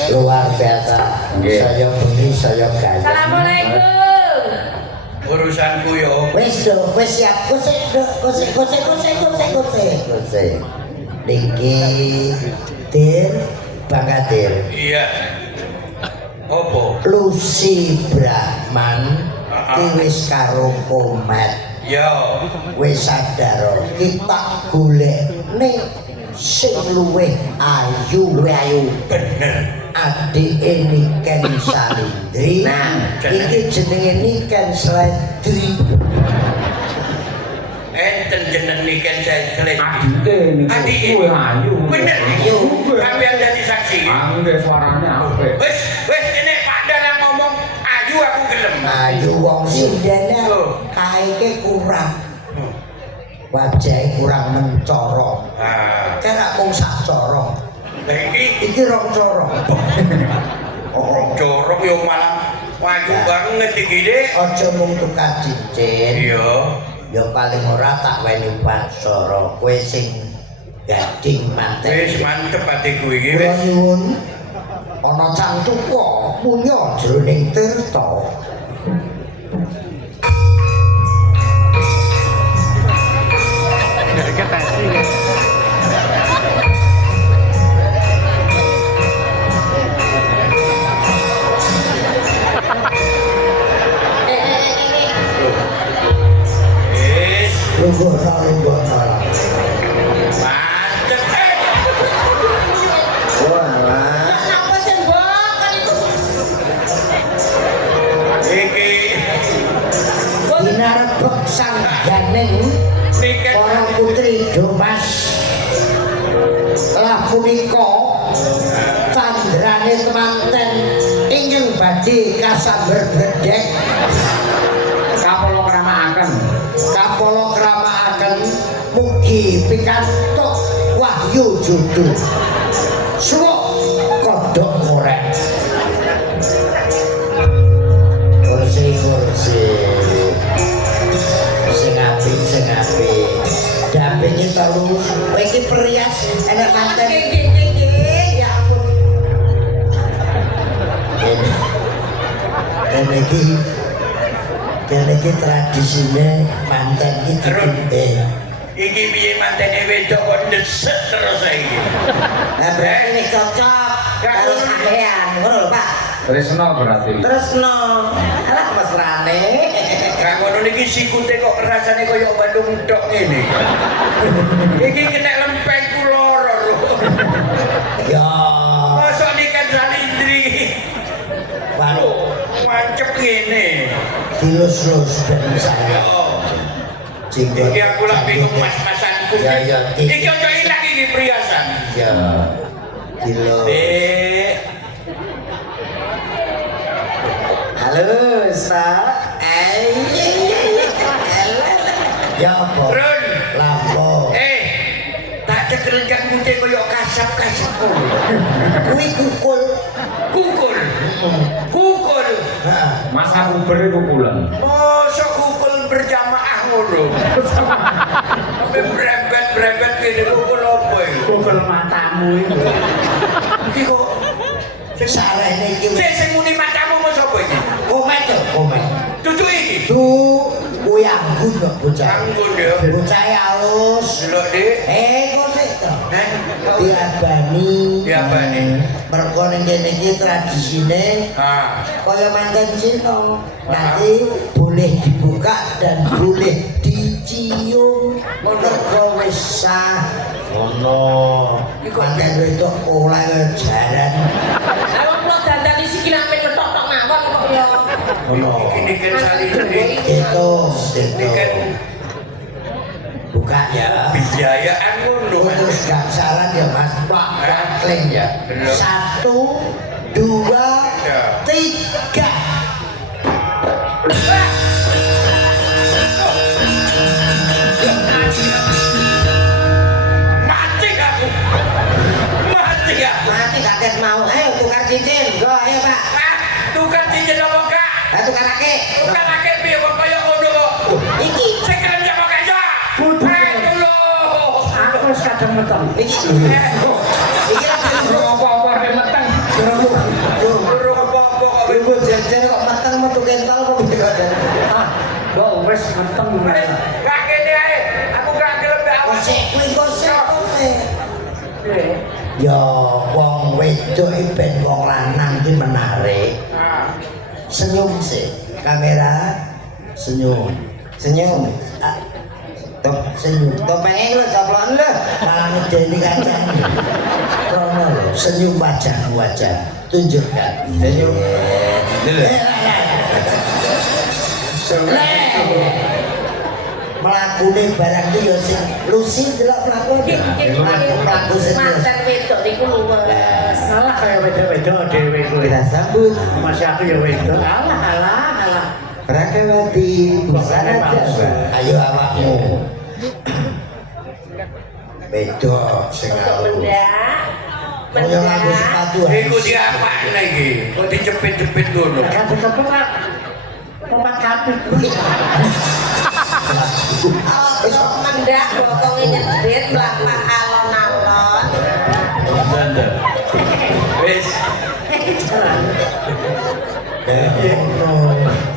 luar biasa. Saya bengi saya ganti. Assalamualaikum. Urusanku yo. Wes do, wes siap. Kose. Niki Dir Bagadir. Iya. Opo? Lucy Brahman wis karo Komet. Yo. Wis sadar kita golek ning sing luwih ayu. Bener. Adik Niken Salindri. Nah, iki jenenge Niken Salindri. Enten jeneng Niken Salindri. Adik kowe ayu. Bener ayu. Sampeyan dadi saksi. Angge suarane apik. Wes ini Pak Dalang ngomong ayu aku gelem. Ayu wong sindene kaeke kurang. Wajahe kurang mencorong. Kira mung sak corong. Iki rong corong. Rong corong yo malah wayu banget iki, Dik. Aja mung tukar cincin. Iya. Ya paling ora tak weni Bansara, kowe sing gading manten. Wis mantep atiku iki Kula wis. nyuwun ana cantuka punya jroning tirta. Wis Lungguh-lungguh. mantep. Walah. Kenapa sih mbok kan itu? Iki Dinarebek sangganing tiket para putri Domas lah punika candrane temanten ingkang badhe kasambar bledek Kapolo kramaaken. kapala kramaaken mugi pikantuk wahyu jodoh suwuk kodhok korek kursi sing apik dapinge telu kowe iki perias enek manten Ya ampun. kene iki tradisine manten iki Terus. dipindah. iki piye mantene wedok kok ndesek terus saiki. Nah berarti ini cocok karo sampean, ngono lho Pak. Tresno berarti. Terus no, alah mesrane. Gak ngono niki sikute kok rasane kaya Bandung tok ngene. Iki kena lempeng ku loro lho. Ya Mosok nikan salindri iki. baru Mancep ngene. dilus-lus ben saya Yo. jenggot Iki aku lak bingung mas-masanku. Ya, ya, Iki ojo ilang iki priasan. ya dilus Dek, Halo, Sa. ya apa Run. lampo Tak cekel jangkute koyo kasap-kasap kowe. kuwi kukul Kukul. Kukul. ha Masa puber itu pulang. Mosok kukul berjamaah ngono. Brembet-brembet kene kukul apa iki? Pukul matamu itu. Iki kok sarene iki sing muni matamu mau sapa iki? komet to komet Dudu iki. tu kuwi anggun kok bocah Anggun ya. bocah halus Delok Dik. kok sik to Eh, diabani Diabani. mergo ning kene iki tradisine ha. kaya manten Cina nanti boleh dibuka dan boleh dicium mergo wis sah ngono manten wedok oleh jaran Ayo kula dandani sikilan men metok-tok mawon kok ya. ngono Iki niken salindri. itu Niken buka ya biayaan ngono. terus gak salah ya mas Pak Kling ya Belum. 1 2 3 Mati aku. Mati ya. Mati kaget mau. Ayo tukar cincin. Go, ayo Pak. Ah, tukar cincin apa kak? Ayo tukar ake. Tukar lagi piye kok kaya ngono kok. Iki, Sing kelem ya kok aja. Dulu. Aku wis kadang meteng. iki. Iki lagi Apa-apa ada meteng. Buru apa-apa kok. ibu jajan kok mateng metu kental kok bisa ada. Go wis meteng. Gak kene ae. Aku gak gelem gak awas. Kosek kuwi kosek kosek. Ya wong wedok iki ben wong lanang iki menarik. Ah. Senyum sih. Kamera senyum. Senyum. Ah, senyum. Topengnya lu coplon lu. Malah ngedeni kacane. Krono lho, senyum wajah. Tunjukkan. Senyum. Melakune barang iki ya sing lusi delok pelakune. Pelaku sing Mantan wedok niku luwes. Salah kayak wedok-wedok dhewe kuwi. Kita sambut. Masih aku ya wedok. Alah. Rakawati busana Jawa. Ayo awakmu. Wedok sing Untuk halus. mendak. Kaya nganggo sepatu. Iku diapakne iki? Kok dicepit-cepit ngono? Kan cepet lah. Tempat kapit. Oh, mendak bokonge nyedit mlampah alon-alon. Bener. Wis.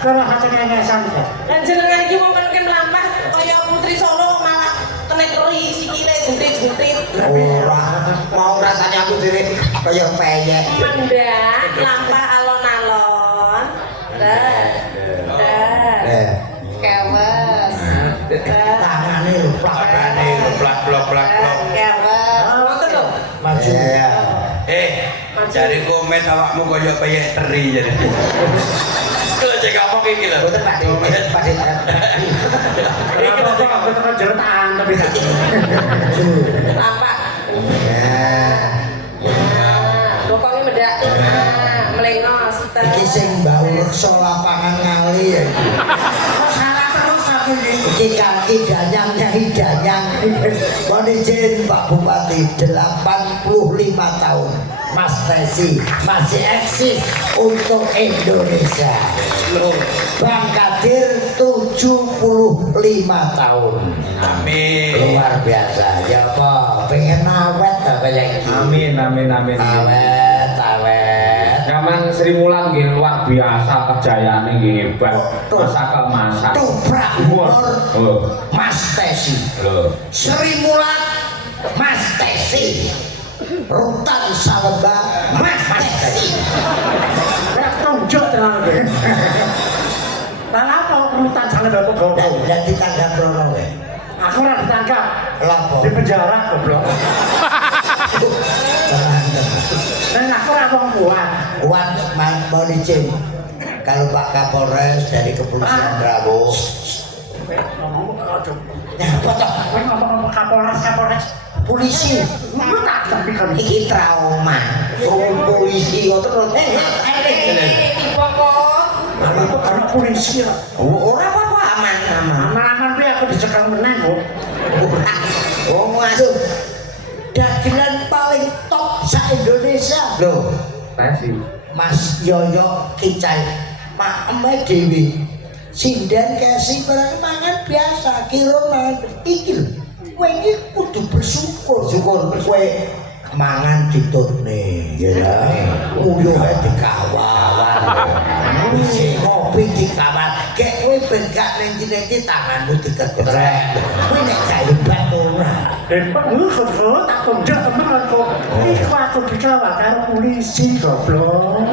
Kalau hati ngesan kok. Lan jenengan iki wong menke mlampah kaya putri Solo malah tenek ri sikile jentrit-jentrit. Mau rasanya aku diri kaya peyek. Mendak mlampah alon-alon. Dah. Kewes. Tangane lho, Pakane plak plak plak plak. Kewes. Ngoten lho. maju. Cari komen awakmu kaya peyek teri jadi. Kalau cek ngomong iki lho. Boten Pak Dik, Pak Dik. Iki lho cek ngomong. Kita jertaan tapi tak. Lampak. Ya. Bokonge mendak. Melengos. Iki sing mbau reksa lapangan ngali ya. Salah terus aku ini. Iki kaki danyang nyai danyang. Mohon izin Pak Bupati 85 tahun. Mas Tesi masih eksis untuk Indonesia. Loh, Bang Kadir 75 tahun. amin. Luar biasa. Ya apa? Pengen awet apa yang ini? Amin amin amin. Awet. Zaman Sri Mulat nggih luar biasa kejayaane nggih hebat. Masak masak. Toprak humor Mas Tesi. Lho. Sri Mulat Mas Tesi. Rutan Salemba Mas Tesi. Ora tonjok tenan iki. Lah apa urutan sana bapak goblok. Dan ditanggap rono we. Aku ora ditangkap. Lapo? Di penjara goblok. Dan aku ora wong kuat. Kuat mau izin. Kalau Pak Kapolres dari Kepolisian Bravo. Ngomong aja. Ya apa toh? Kowe ngomong Kapolres. Polisi. Lu tak tapi kan. Iki trauma. Polisi kok terus. Tiba kok. Karena polisi lah. Ora apa-apa aman. Aman-aman kuwi aku dicekal meneh kok. Oh waduh. Dagelan paling top sa Indonesia. Loh, Tesi. Mas Yoyo Kicai. Mak emek dewi. Sinden kesi barang mangan biasa, kira mangan iki lho. Kowe iki kudu bersyukur. Syukur kowe mangan diturne, ya. Uyuhe dikawal. Wis ngopi dikawal. Kek kowe ben gak ning-ning tanganmu diketrek. Kowe nek gak hebat ora. Hebat lu kok tak tonjok temen kok. Iku aku bicara karo polisi goblok.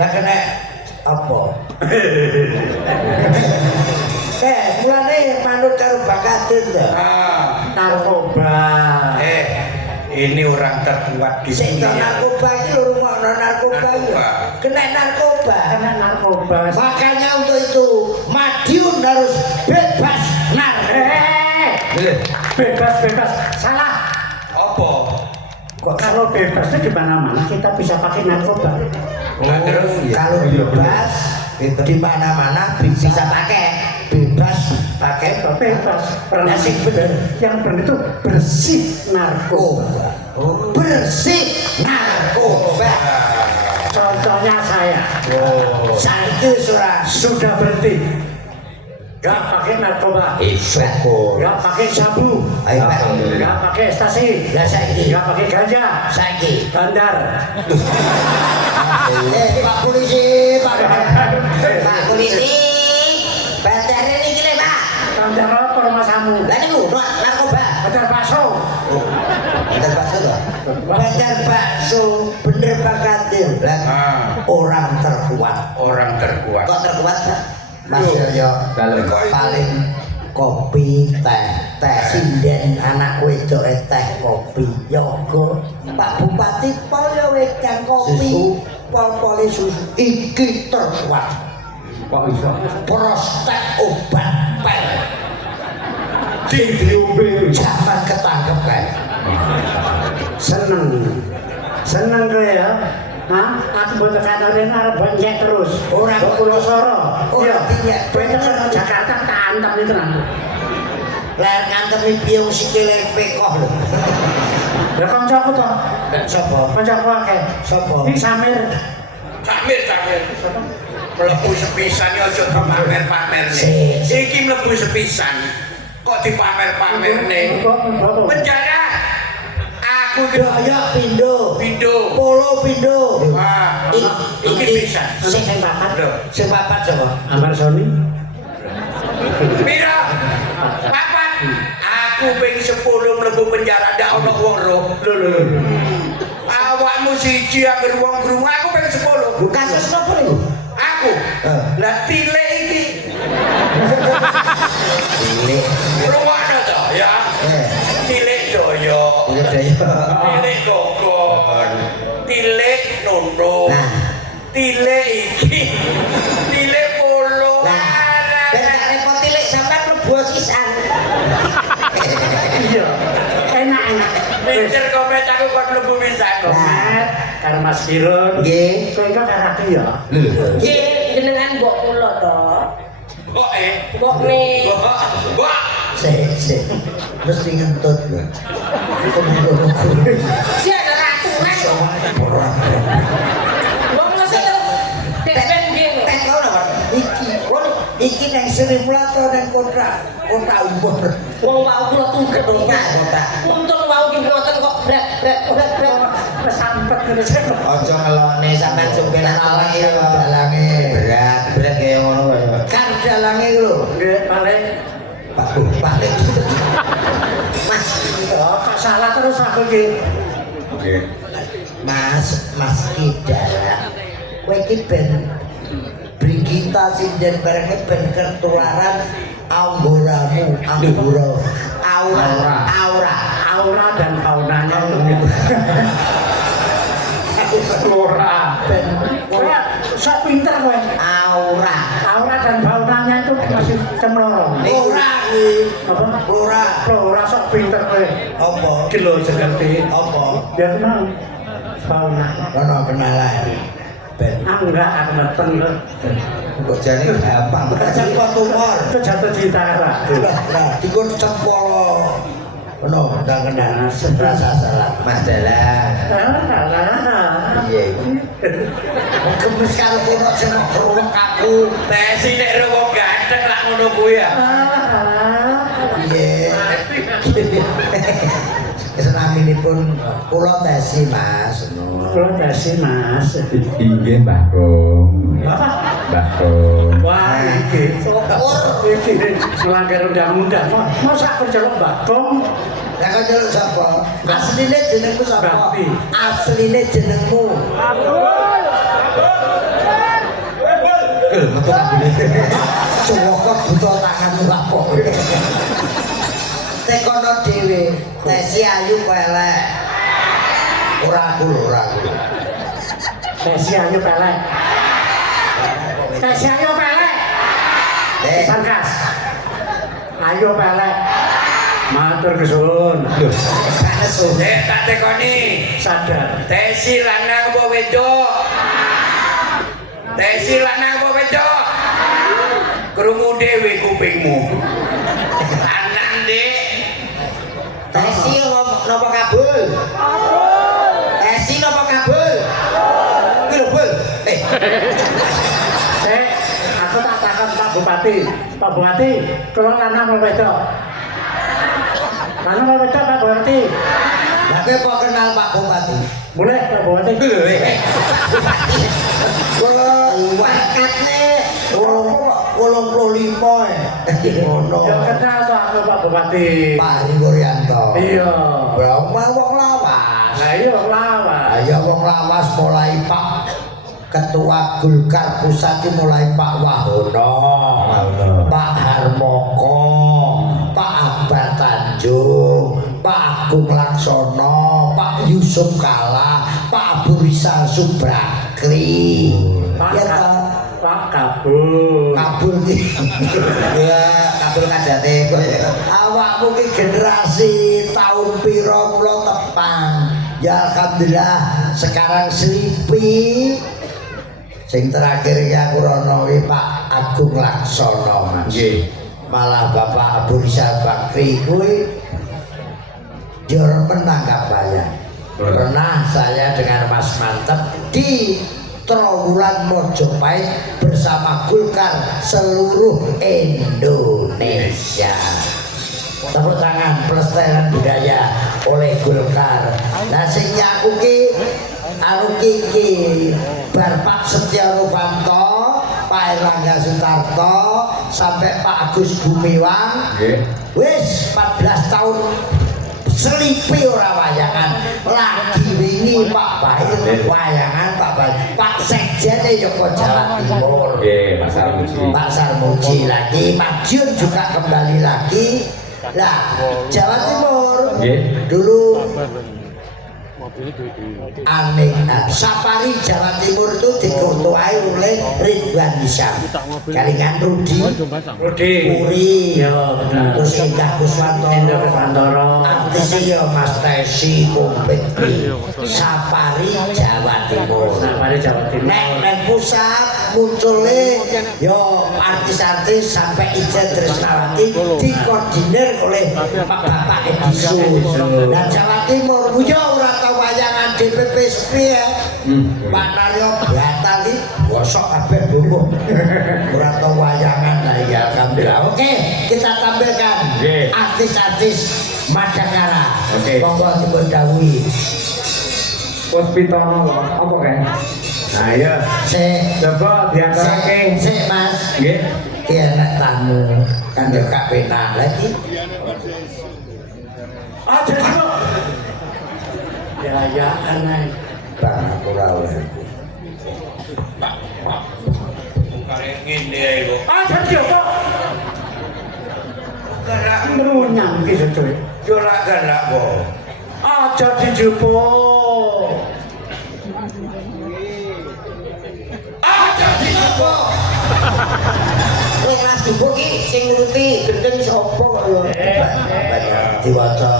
Lah kena apa? Mulane manut karo bakatin to. Narkoba. Ini orang terkuat di Sing dunia. narkoba iki lho rungokno narkoba iki. Kena narkoba. Karena narkoba. Makanya untuk itu Madiun harus bebas Bebas. Salah. Apa? Kok kalau bebas itu di mana-mana kita bisa pakai narkoba. Nah, terus Kalau bebas di mana-mana bisa pakai. Bebas pakai Bebas. Nah, sing bener. Yang benar itu bersih narkoba. Bersih narkoba. Contohnya saya Saiki sudah berhenti. Gak pakai narkoba. syukur. Gak pakai sabu. Ayo Pak. Gak pakai ekstasi. Lah saiki. Gak pakai ganja. Saiki. Bandar. Pak polisi, Pak Polisi. Bandare niki le, Pak. Bandar apa rumah samu? Lah niku narkoba. Bandar bakso. Bandar bakso toh? Bandar bakso bener Pak Kadir. Lah orang terkuat. orang terkuat. Kok terkuat, Pak? Mas Yoyo Dalem. paling kopi teh sinden anak wedok teh kopi yoga Pak Bupati pol yo wedan kopi pol-poli susu iki terkuat Kok iso? prostek obat pel Diombe. zaman ketangkep kae Seneng kowe ya. Hah? Aku buat tekan arena arep banyak terus. Ora Kok Pulau Soro. Ora banyak. Kowe tekan Jakarta tak antam iki tenan. ler ngantemi piye wong sikile pekoh lho Lah kancaku to. sapa Kancaku akeh. sapa Iki Samir. Samir. mlebu sepisan ya aja dipamer-pamerne. Iki mlebu sepisan kok dipamer-pamerne. Penjara. Aku iki Daya pindho. pindho. Polo pindho. Wah, iki pisan. Sing papat. Lho, Sing papat sapa? Amar Sony. pira? Papat. Aku ping 10 mlebu penjara ndak ono wong roh. Lho. Awakmu siji anggere wong krungu aku ping 10. Kasus napa niku? Aku. Lah tilik iki. Tilik. Ruwono to ya. Tilik doyo. Tilik kokon. Tilik nondo. Tilik iki. Tilik polo. Ben tak repot tilik sampai mlebu sisan. Iya. Enak-enak. Pinter komet aku kok mlebu pisan kok. Komet karo Mas Kirun. Nggih. Kowe kok karo aku ya? Nggih, jenengan mbok kula to. Kok Mbok ne. Mbok. Sik. Mesti ngentut lho. Si ada ratunan. Wong mesti to. Depen nggih. Tek kau napa? Iki nang Sri Mulata nang kontrak umur. Wong mau kula tuget to, Pak. Kota. Untung mau ki ngoten kok bret. Wis sampet ngene sik. Aja ngelone sampean supir Dalange dalange dalange. berat kaya ngono kaya. Kan dalange lho. Nggih, paling Pak balik. Mas, kok salah terus aku iki. Mas Kidara. Kowe iki ben Brigita sinden barenge ben ketularan aura. Aura dan faunanya itu. Ora. Ben Kowe sok pinter kowe. aura. Aura dan faunanya itu masih cemlorong. Ora kuwi. Apa? Ora sok pinter kowe. Apa? Iki lho segerti. Apa? Ya kenal. Fauna. Ono kenalan. Ben Enggak, aku meteng lho. kok jane gampang. Kecemplung tumor. Itu jatuh cinta karo aku. Lah, dikon cempolo. Ono ndang kenal rasa salah. Mas Dalan. Alah. Iya. Gemes karo kono sing keruk aku. Tesi nek ro wong ganteng lak ngono kuwi ya. Iya. Kesenaminipun kula tesi Mas. Kalau kasih Mas. Inggih Mbah Gong. Apa? Mbah Gong. Wah, iki iki melanggar undang-undang. Masa aku jaluk bakong? Lah kok njaluk sapa? Asline jenengku sapa? Bakti. Asline jenengmu. Metu kabine. Cowok buta tanganmu apa? Tekono dhewe, tesi ayu kok elek. Ora aku. Tesi ayu pelek. Tesi ayu pelek. Sangkas. Ayo pelek. Matur kesuwun. Tak tekoni. Sadar. Tesi lanang apa wedok? Tesi lanang apa wedok? Krungu dhewe kupingmu. Lanang, Dik. Tesi napa kabul? Tesi napa kabul? Kuwi lho, Bul. Aku tak takon Pak Bupati. Pak Bupati, kula lanang apa wedok? Lanang apa wedok Pak Bupati? Lah kowe kok kenal Pak Bupati? Boleh Pak Bupati? Kula Wakatne 85 ngono. Ya kenal tuh aku Pak Bupati. Pak Wuryanto. Iya. Wong lawas. Nah iya lawan. Ayo wong lawas mulai Pak Ketua Golkar Pusat mulai Pak Wahono, Pak Harmoko, Pak Akbar Tanjung, Pak Agung Laksono, Pak Yusuf Kala, Pak Abu Rizal Subakri. Ya toh? Pak Kabul. Kabul iki. Ya, kabul kadate. Awakmu ki generasi tahun piro kula tepang. Ya alhamdulillah sekarang Slipi. Sing terakhir ki aku rono ki Pak Agung Laksono Mas. Nggih. Malah Bapak Abu Rizal Bakri kuwi dia menangkap saya. Pernah saya dengan Mas Mantep di Trawulan Mojopahit bersama Golkar seluruh Indonesia. Tepuk tangan pelestarian budaya oleh Golkar. Nah sing nyaku ki Bapak Setia Novanto, Pak Erlangga Sutarto sampai Pak Agus Gumiwang. Wis 14 tahun selipi ora wayangan. Lagi wingi Pak Bahir wayangan Pak Sekjen Yoko Jawa Timur. Pak Sarmuji lagi, Pak Jun juga kembali lagi. Lah, Jawa Timur dulu aneh. Safari Jawa Timur itu diketuai oleh Ridwan Hisyam, Kalingan Rudi Puri, terus Indah Kuswantoro, artis ya Mas Tesi komplit. Safari Jawa Timur. Nek pusat munculnya yo artis-artis sampai Ijen Tresnawati dikoordinir oleh Bapak Edison. Dan Jawa Timur yo ora tau wayangan DPP SPI ya. Pak Naryo batal iki bosok kabeh bumbuh. Ora tau wayangan lah ya alhamdulillah. Oke, kita tampilkan artis-artis Madangkara. Monggo dipun dawuhi. Puspitono apa kan? Nah iya, coba diantarake. Sik Mas. Nggih. Ki enak tamu kan yo gak penak lagi. Ada juga. Ya aneh. Bang aku ora oleh. Karek ngene ae kok. Ada juga. Galak Merunyang ki sedoyo. yo lak galak kok. Aja dijupuk. Aja dicoba. Kowe ora dibuk ki sing nuruti gendeng sapa kok yo. Diwaca.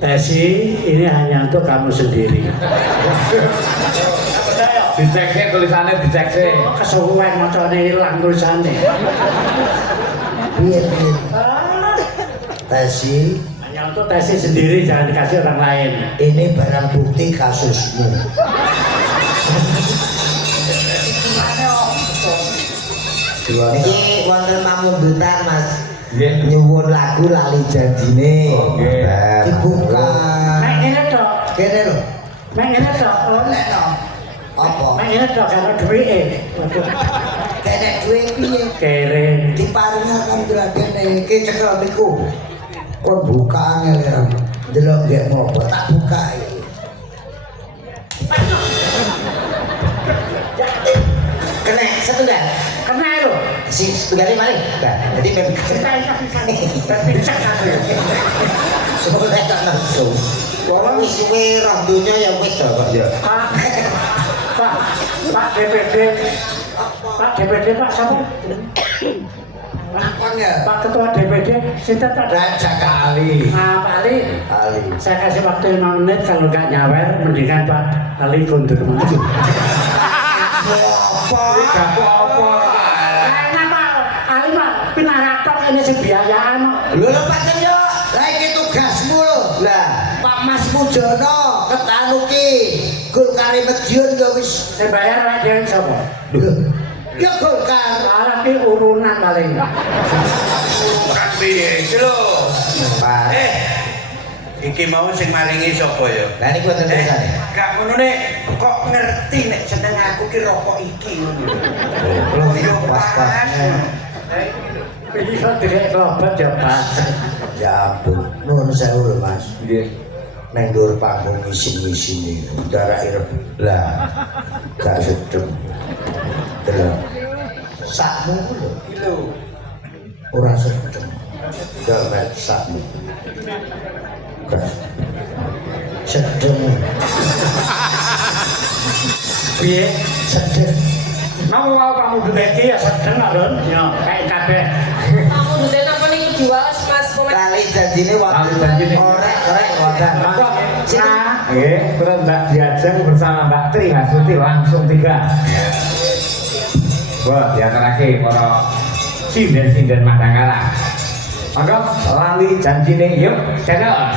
Tesi ini hanya untuk kamu sendiri. Dicek sih tulisannya, dicek sih. Kesuwen macane ilang tulisannya. Piye. Tesi, Hanya untuk tesi sendiri, jangan dikasih orang lain. ini barang bukti kasusmu. Iki wonten pamundutan Mas. Nggih. Nyuwun lagu lali janjine. Oke. Dibuka. Mek ngene tok. Kene lho. Mek ngene tok. Lek no. Apa? Mek ngene tok karo duwike. Waduh. Kene duwe piye? Kere. Diparingi kan kene iki cekel niku. Kon buka angel ya. Delok nggih ngopo tak buka iki. Kena setunggal. Kena lho. Si setunggalnya mari. Nah, jadi memang Kita tapi cek aku. sebenarnya tak langsung. Wong wis suwe randunya ya wis to kok ya. Pak DPD. Pak DPD Pak siapa? Apa ya? Pak Ketua DPD, sinten Pak? Raja Ali. Pak Ali. Ali. Saya kasih waktu 5 menit, kalau nggak nyawer, mendingan Pak Ali kundur maju. Gapo apa? Enak Pak Ali Pak, pinaratok ini sih biayaan. Lho lepasen yo. Lah iki tugasmu lho. Lah, Pak Mas Mujono ketanuki Golkar Medion yo wis. Saya bayar lah dia siapa? Lho. Ya Golkar. Salah ki urunan paling. Kan piye iki lho. Pak. Iki mau sing maringi sapa ya? Lah niku wonten tulisane. Gak ngono nek kok ngerti nek seneng aku ki rokok iki ngono. Lho yo pas-pas. Ini kan tidak obat ya Pak. Ya ampun. Nuwun sewu lho Mas. Nggih. Neng dhuwur panggung isin-isine darah irep. Lah. Gak sedep. Delok. Sakmu lho. Lho. Ora sedep. Delok sakmu. Gak sedep. Piye? Sedep. Napa wae kamu Iki ya sedeng Don. Ya, kayak kabeh. Pamundhutan apa niku diwaos Mas Komet? Lali janjine Lali janjine. Orek wonten. Monggo. Nggih, terus Mbak diajeng bersama Mbak Tri Hasuti langsung 3. Wah, diantarake para sinden-sinden Madangkara. Monggo lali janjine yuk, channel.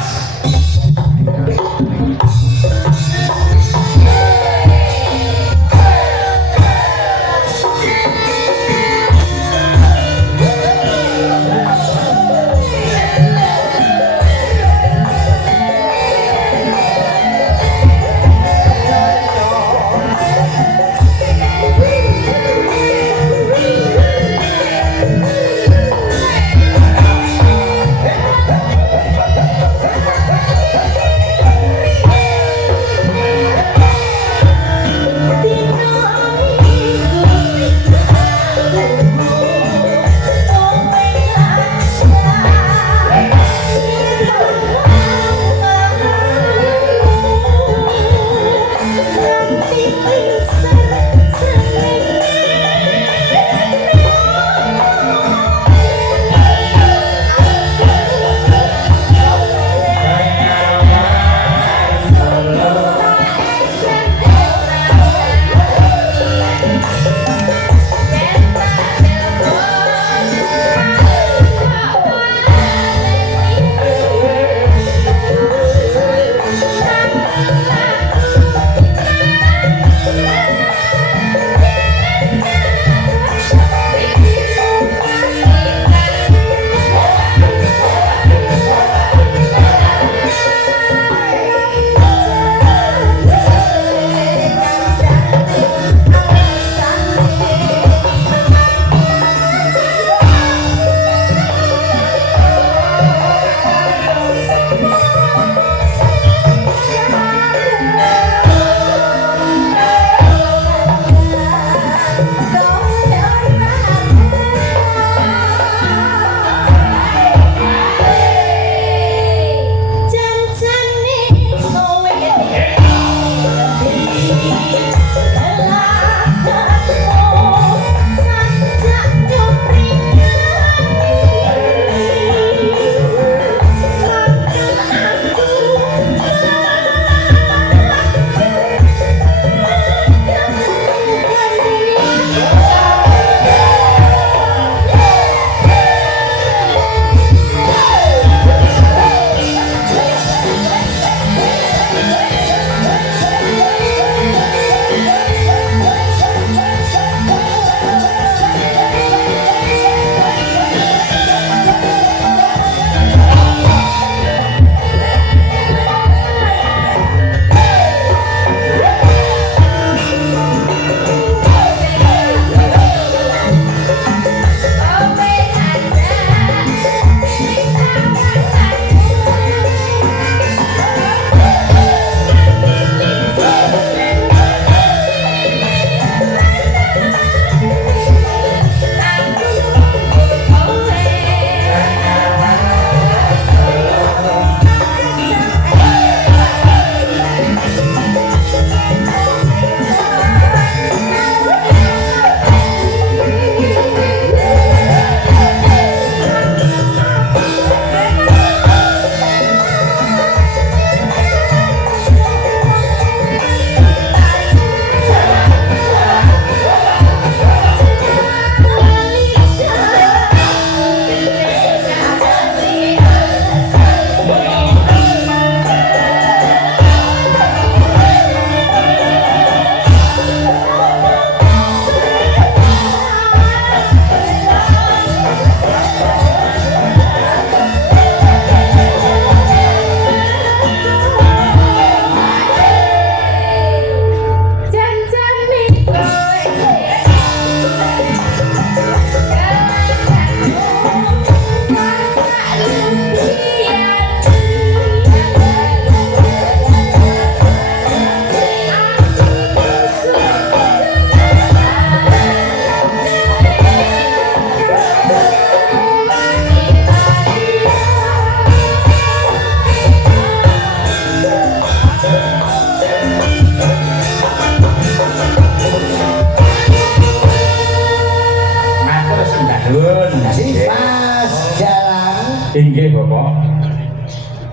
Si pas jalan Inggih Bapak.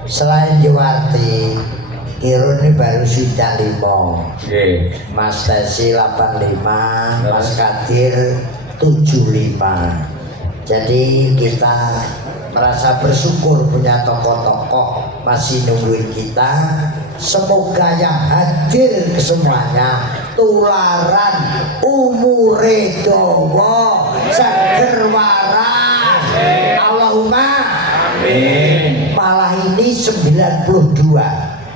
selain Juwarti, Kirun ini baru sudah 5. Nggih. Mas Tesi 85, Mas Kadir 75. Jadi kita merasa bersyukur punya tokoh-tokoh masih nungguin kita. Semoga yang hadir kesemuanya tularan umure dawa seger waras. Allahumma Amin. malah ini 92.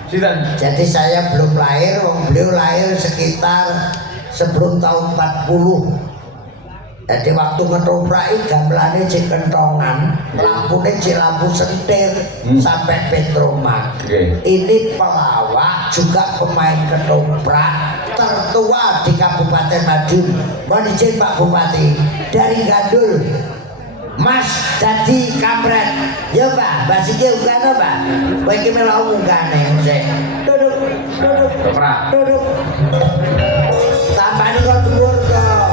Sinten? Jadi saya belum lahir, beliau lahir sekitar sebelum tahun 40. Jadi waktu ngetoprak gamelannya cek kentongan, lampunya cek lampu sentir sampai Petromak. Ini pelawak juga pemain ketoprak tertua di Kabupaten Madiun. Mohon izin Pak Bupati dari Gandul. Mas jadi kampret, ya Pak, basike ugane Pak. Kowe iki melok ugane sik. Duduk, duduk, duduk. Tampani kok dhuwur kok.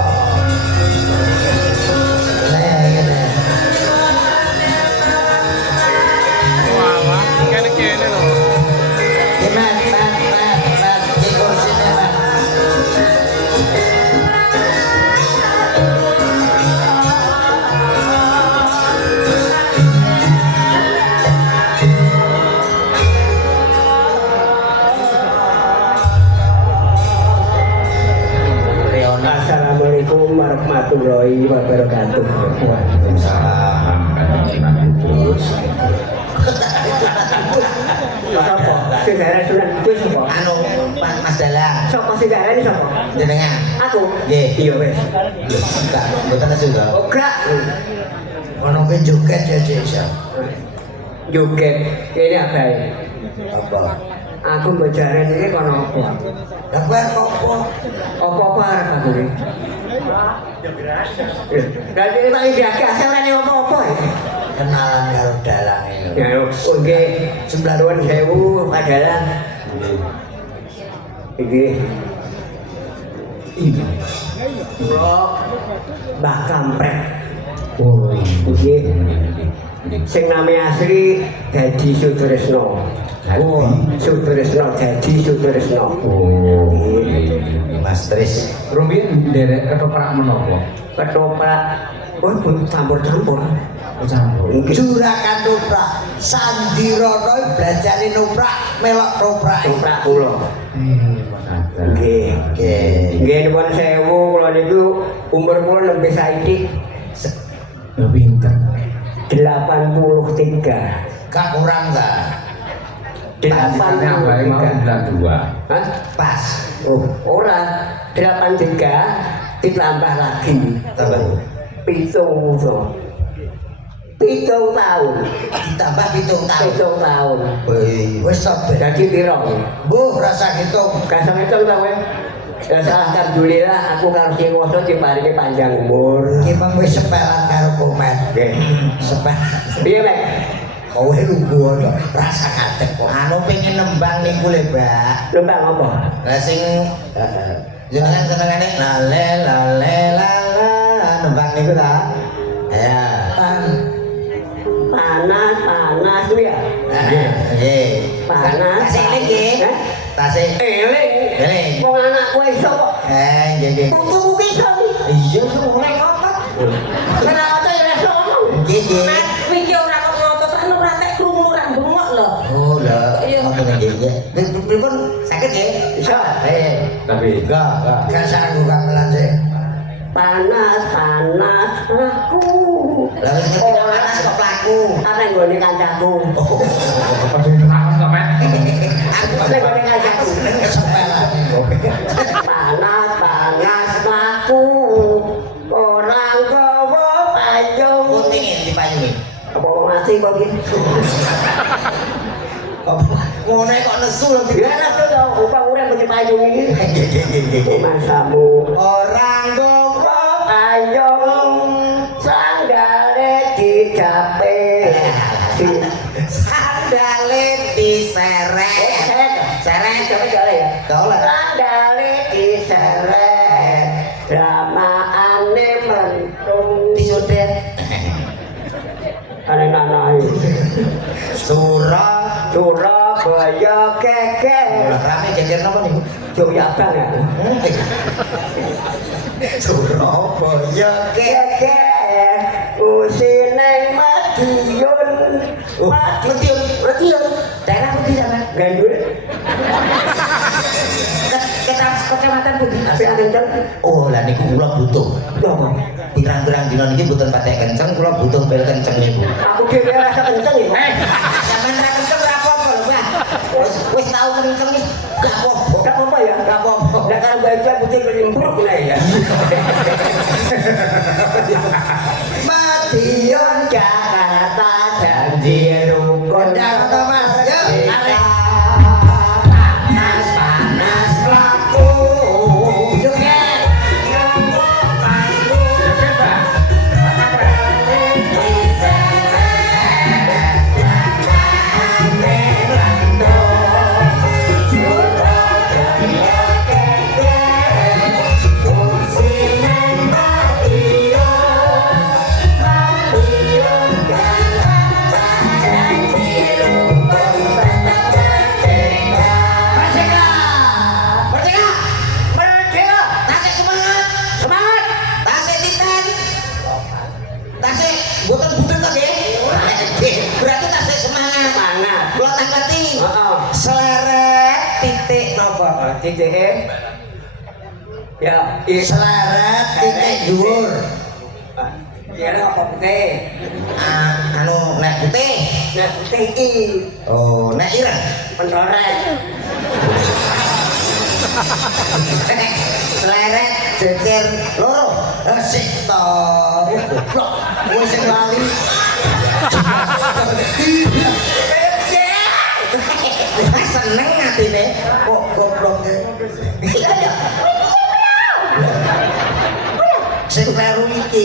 Lah ngene. Wah, kene-kene lho. Mat, di kursine Mat. Assalamualaikum warahmatullahi wabarakatuh. Waalaikumsalam. Sunan Kudus. Sapa? Saudara Sunan Kudus sapa? Anu Mas Dalang Sapa saudara ini sapa? jenengan Aku. nggih Iya wes. enggak mboten juga Oh gak. Ono ki joget ya Cek. Joget. Ini apa ini? Apa? Aku belajaran ini kono apa? Lah kowe apa? Apa-apa arep aku ini? Dan ini tak indah saya orang yang apa-apa ya? Kenalan karo dalang iki. Ya, oke, 9.000 adalah ini blok Mbah Kampret. Oh, Ini sing namanya asli Dadi Sutresno. Oh, Sutresno, Dadi Sutresno. Oh, Mas Tris. rumiyin nderek ketoprak menapa? Ketoprak, oh campur-campur. Campur. Juragan noprak, Sandirono belajar noprak, melok noprak. Ketoprak kula. Nggih. Oke. Nggih nuwun sewu kula niku umur kula lebih saiki Ya pinter. 83. Gak kurang gak? Tandingannya apa ya mau 92. Hah? Pas. Oh, ora 83 ditambah lagi. Tambah. Pitung tahun. Ditambah 7 tahun. Pitung tahun. Wis sampe. Dadi piro? Mbah rasa hitung. Kasang itu ta kowe? Ya alhamdulillah aku karo sing ngoso diparingi panjang umur. Ki mung wis sepelan karo komet. Nggih. Sepelan. Piye, Mek? Kowe lugu ono rasa katek kok. anu pengen nembang niku le Mbak Lembang apa? lah sing jenengan senengane lale lale lala nembang niku ta ya Panas kuwi ya. nggih Panas. tasik iki Hah? tasik Eling. Eling. Wong anakku iso kok. nggih Putuku ki iso. iya nek ngotot Kenapa tuh ya iso ngomong? nggih Mat, iki ora kok ngotot anu ora tek krungu ora bengok lho. oh lah Iya. ngoten nggih pripun sakit nggih Iso. Tapi enggak Gak sanggup gamelan sih. Panas aku. lah wis ngerti nek panas kok pelaku Apa yang gue kancaku? pada kenangan kok, Mat. aku Apa yang gue kancaku? Sepelan. Panas aku. Orang bawa payung. pentingin dipayungi Apa mau mati kok gini? ngono kok nesu lho Ya lah tuh tau, upah urang mesti payung ini. Masamu. orang gowo Payung sanggale dicape. sandale diseret seret kau lah Sandale diseret. Dramaane mentung. disudet Surabaya keke. Lah rame geger napa niku? Joya bang ya. Surabaya Keke. Usineng Madiun. Madiun. Daerah pundi sampean? Gandul. Kecamatan pundi? Apik kenceng. Oh, lah niku kula butuh. Napa? Pirang-pirang dina niki mboten patek kenceng, kula butuh pil kenceng niku. Aku dhewe rasa kenceng iki. Sampeyan ra kenceng ora apa-apa lho, Pak. Wis tau kenceng wis gak apa-apa. Gak apa-apa ya, gak apa-apa. Nek karo baca putih pelimbruk lah ya. Madiun Jakarta janji rukun. Kondang to Mas. Yuk, arek. Panas laku. Joget. Berarti tasik semangat. Semangat. Kula tangkati. Heeh. Seleret titik napa? Titik ya, Seleret titik dhuwur. ya apa putih? Anu nek putih. Nek putih iki Oh, nek ireng. pentorek. Seleret jejer loro. Sik to. Goblok. Wis sing lali. Seneng atine. Kok goblok e. Sing kleru iki.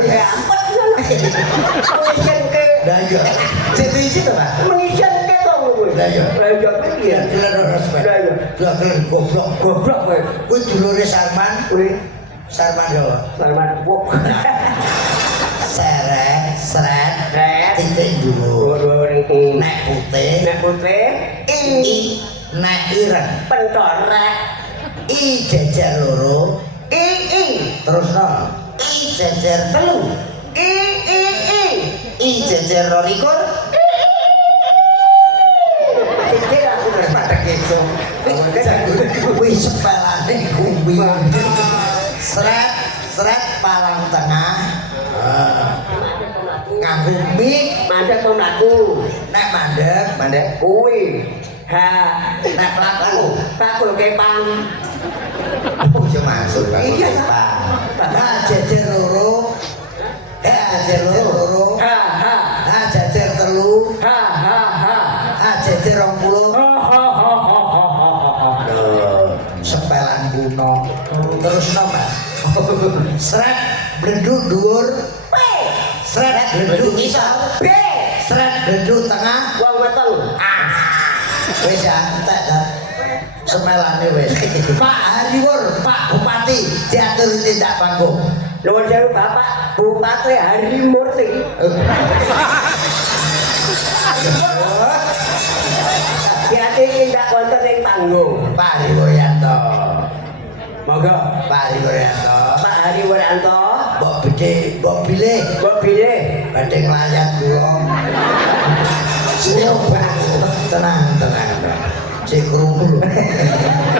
Ya ampun. Mengisenke. Lah iya. Sing diisi to, Pak? Mengisenke to kowe. Lah iya. Lah iya piye? Kelen respek. Lah iya. Lah kelen goblok. Goblok kowe. Kuwi dulure Sarman. Kuwi Sarman yo. Salman wok. Seret, seret, Seret. titik dhuwur. Dhuwur iki. Nek putih, Nek putih i, nek ireng, pentorek. i jejer loro, I. terus no, i jejer telu, i jejer rolikur, Jejer aku wis pada keso. kuwi sepelane kuwi. Seret, seret palang tengah, nganggo mik, Mandek to mlaku. nek mandek, Mandek kuwi. Ha, nek pelaku. Pak kepang. Oh, ya masuk Pak. Iya, Pak. Nah, jejer loro. Jejer loro. Ha. Nah, jejer telu. Ha. Ah, jejer 20. Sepelan kuno. Terus nomor. Seret blenduk dhuwur. P. Seret blenduk isor. B. Seret blenduk tengah. Wong weteng. Wis ya, entek ta. Semelane wis. Pak Hariwur, Pak Bupati diatur tindak panggung. Nuwun sewu Bapak Bupati Hari Murti. Diatur tindak wonten ing panggung. Pak Hariwuryanto. Monggo Pak Hariwuryanto. Pak Hari Wuryanto. Mbok bedhe, mbok bilih Mbok bilih. badhe nglayat kula. Coba tenang. Cek krungu.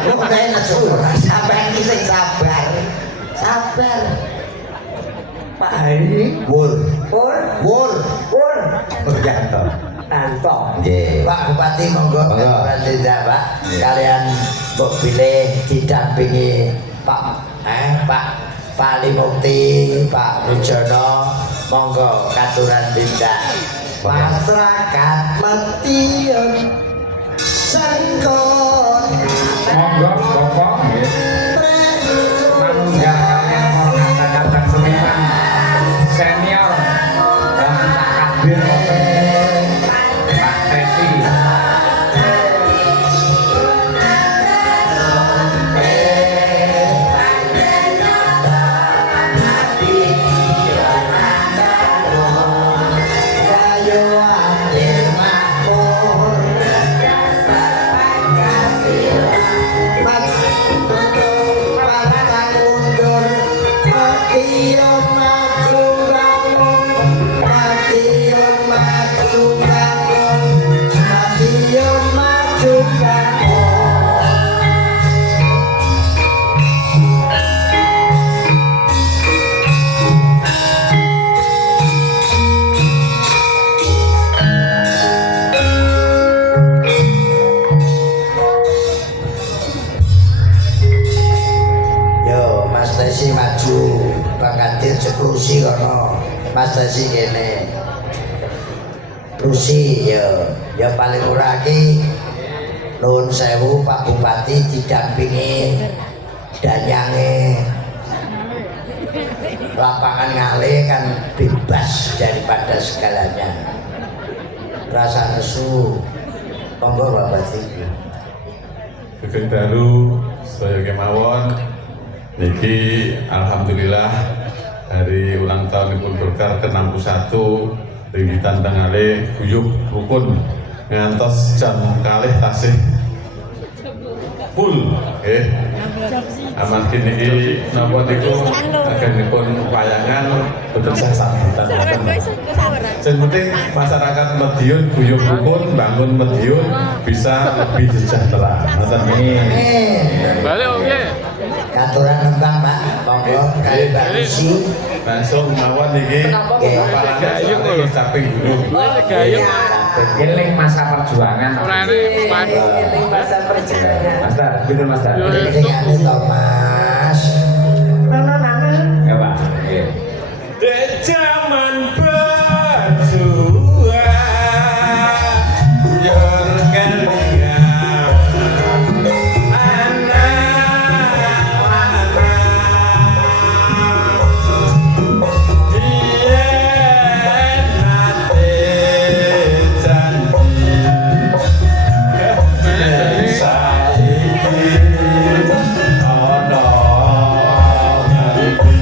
Kok enak ora sampean iki sing sabar. Sabar. Pak Hari Wul. Pur Wuryanto. Tanto. Nggih. Pak Bupati monggo ora tindak, Pak. Kalian mbok bilih didampingi Pak Pali Mukti, Pak Mujono, monggo katuran tindak. Masyarakat Madiun Sangkon Monggo Bapak nggih. Manunggal kalian para kata-kata seniman senior dan takbir Pak Tesi. Ayo Rusi kono, Mas Dasi kene. Rusi ya paling ora iki nuwun sewu Pak Bupati didampingi danyange lapangan Ngale kan bebas daripada segalanya. Rasa nesu monggo Bapak Bupati. Sugeng dalu sedaya kemawon niki alhamdulillah hari ulang tahunipun Golkar ke-61 ringgitan tengale guyub rukun ngantos jam kalih tasih full amargi niki napa niku agenipun wayangan boten sah sambutan wonten. Sing penting masyarakat Madiun guyub rukun bangun Madiun bisa lebih sejahtera. Ngoten Amin. Balik oke. Katuran nembang Pak, monggo kali Mbak Rusi. Langsung mawon iki kepalane iki samping gunung. Gayung. Eling masa perjuangan. Orane padu. masa perjalanan. Mas Dar, pinten Mas Dar? Dengan itu Mas. Ya Pak. Nggih. Dek zaman berjuang yor kalian anak-anak yen nate janji saiki ana ngerti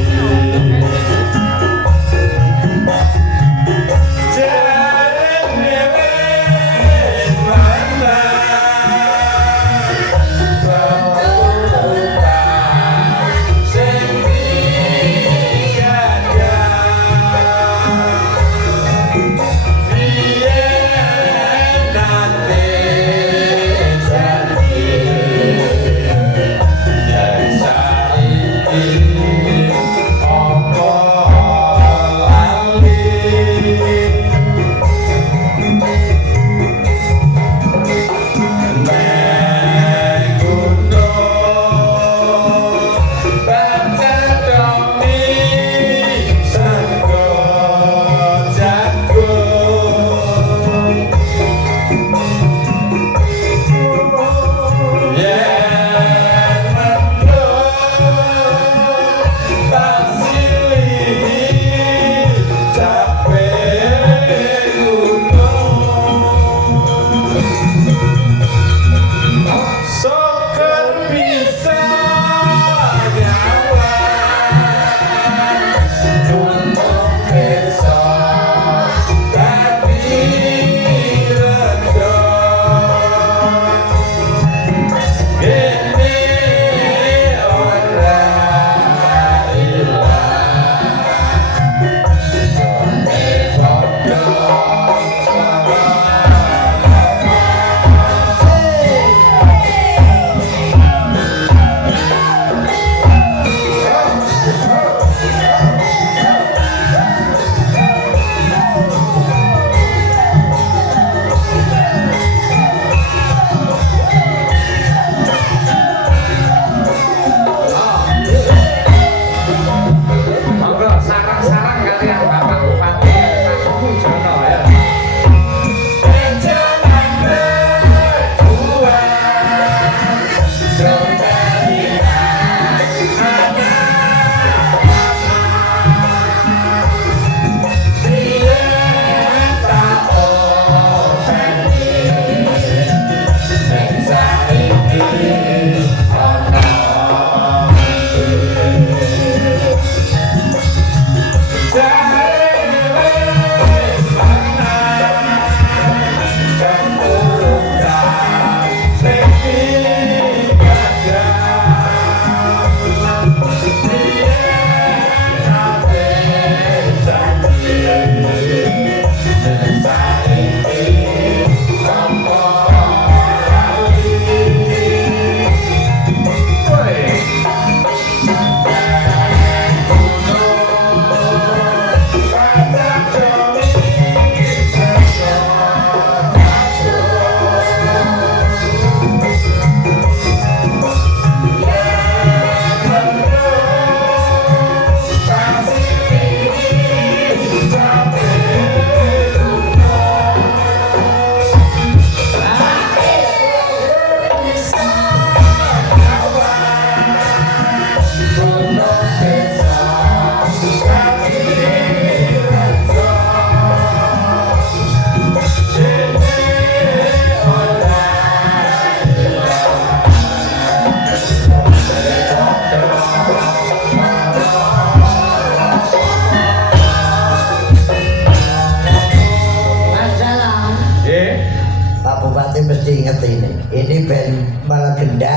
band melegenda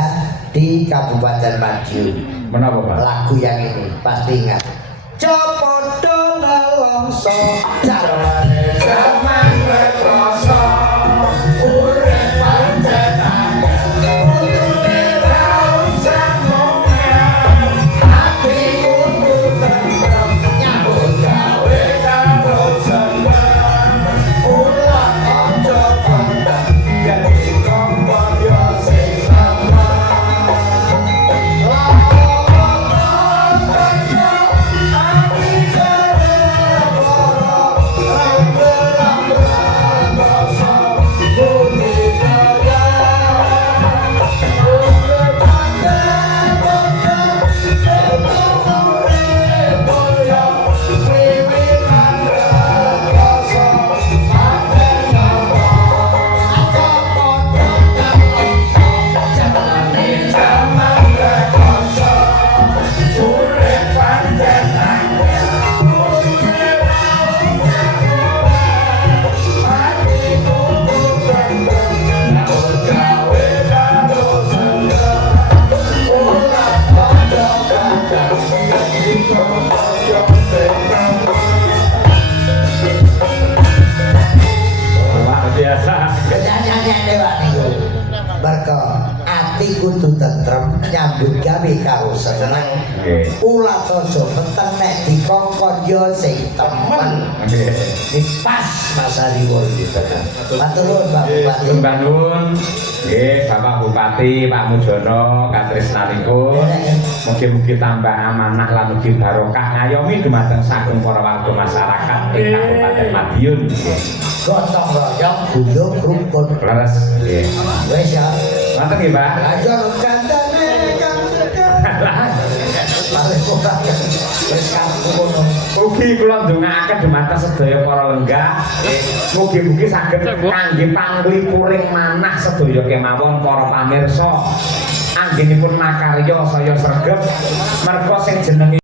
di Kabupaten Madiun. Menapa, Pak? Lagu yang ini pasti ingat. Copodo nelongso jarwane zaman retroso urip pancen angel kudune ra usah ngomong ati kudu tentrem nyambut gawe karo seneng ulah aja pandang yen dikompon yo sing Luar biasa. nyanyi dewa niku. Mergo ati kudu tentrem nyambut gawe karo seneng. Nggih. Ulah aja peteng nek dikongkon yo sing temen. Nggih. Iki pas masa liwur gitu kan. Matur nuwun Pak Bupati. Sembah nuwun. Nggih, Bapak Bupati, Pak Mujono, katresnanipun. Mugi-mugi tambah amanah lan mugi barokah ngayomi dumateng saking para warga masyarakat ing Kabupaten Madiun. Gotong royong guyub rukun. Leres. Nggih. Wis ya. Wonten nggih, Pak? Ayo kandhane kang paling ora wis kampung. Ugi kula ndongaaken dumateng sedaya para lenggah. Mugi-mugi saged kangge panglipuring manah sedaya kemawon para pamirsa. Anggenipun makarya saya sregep merga sing jenenge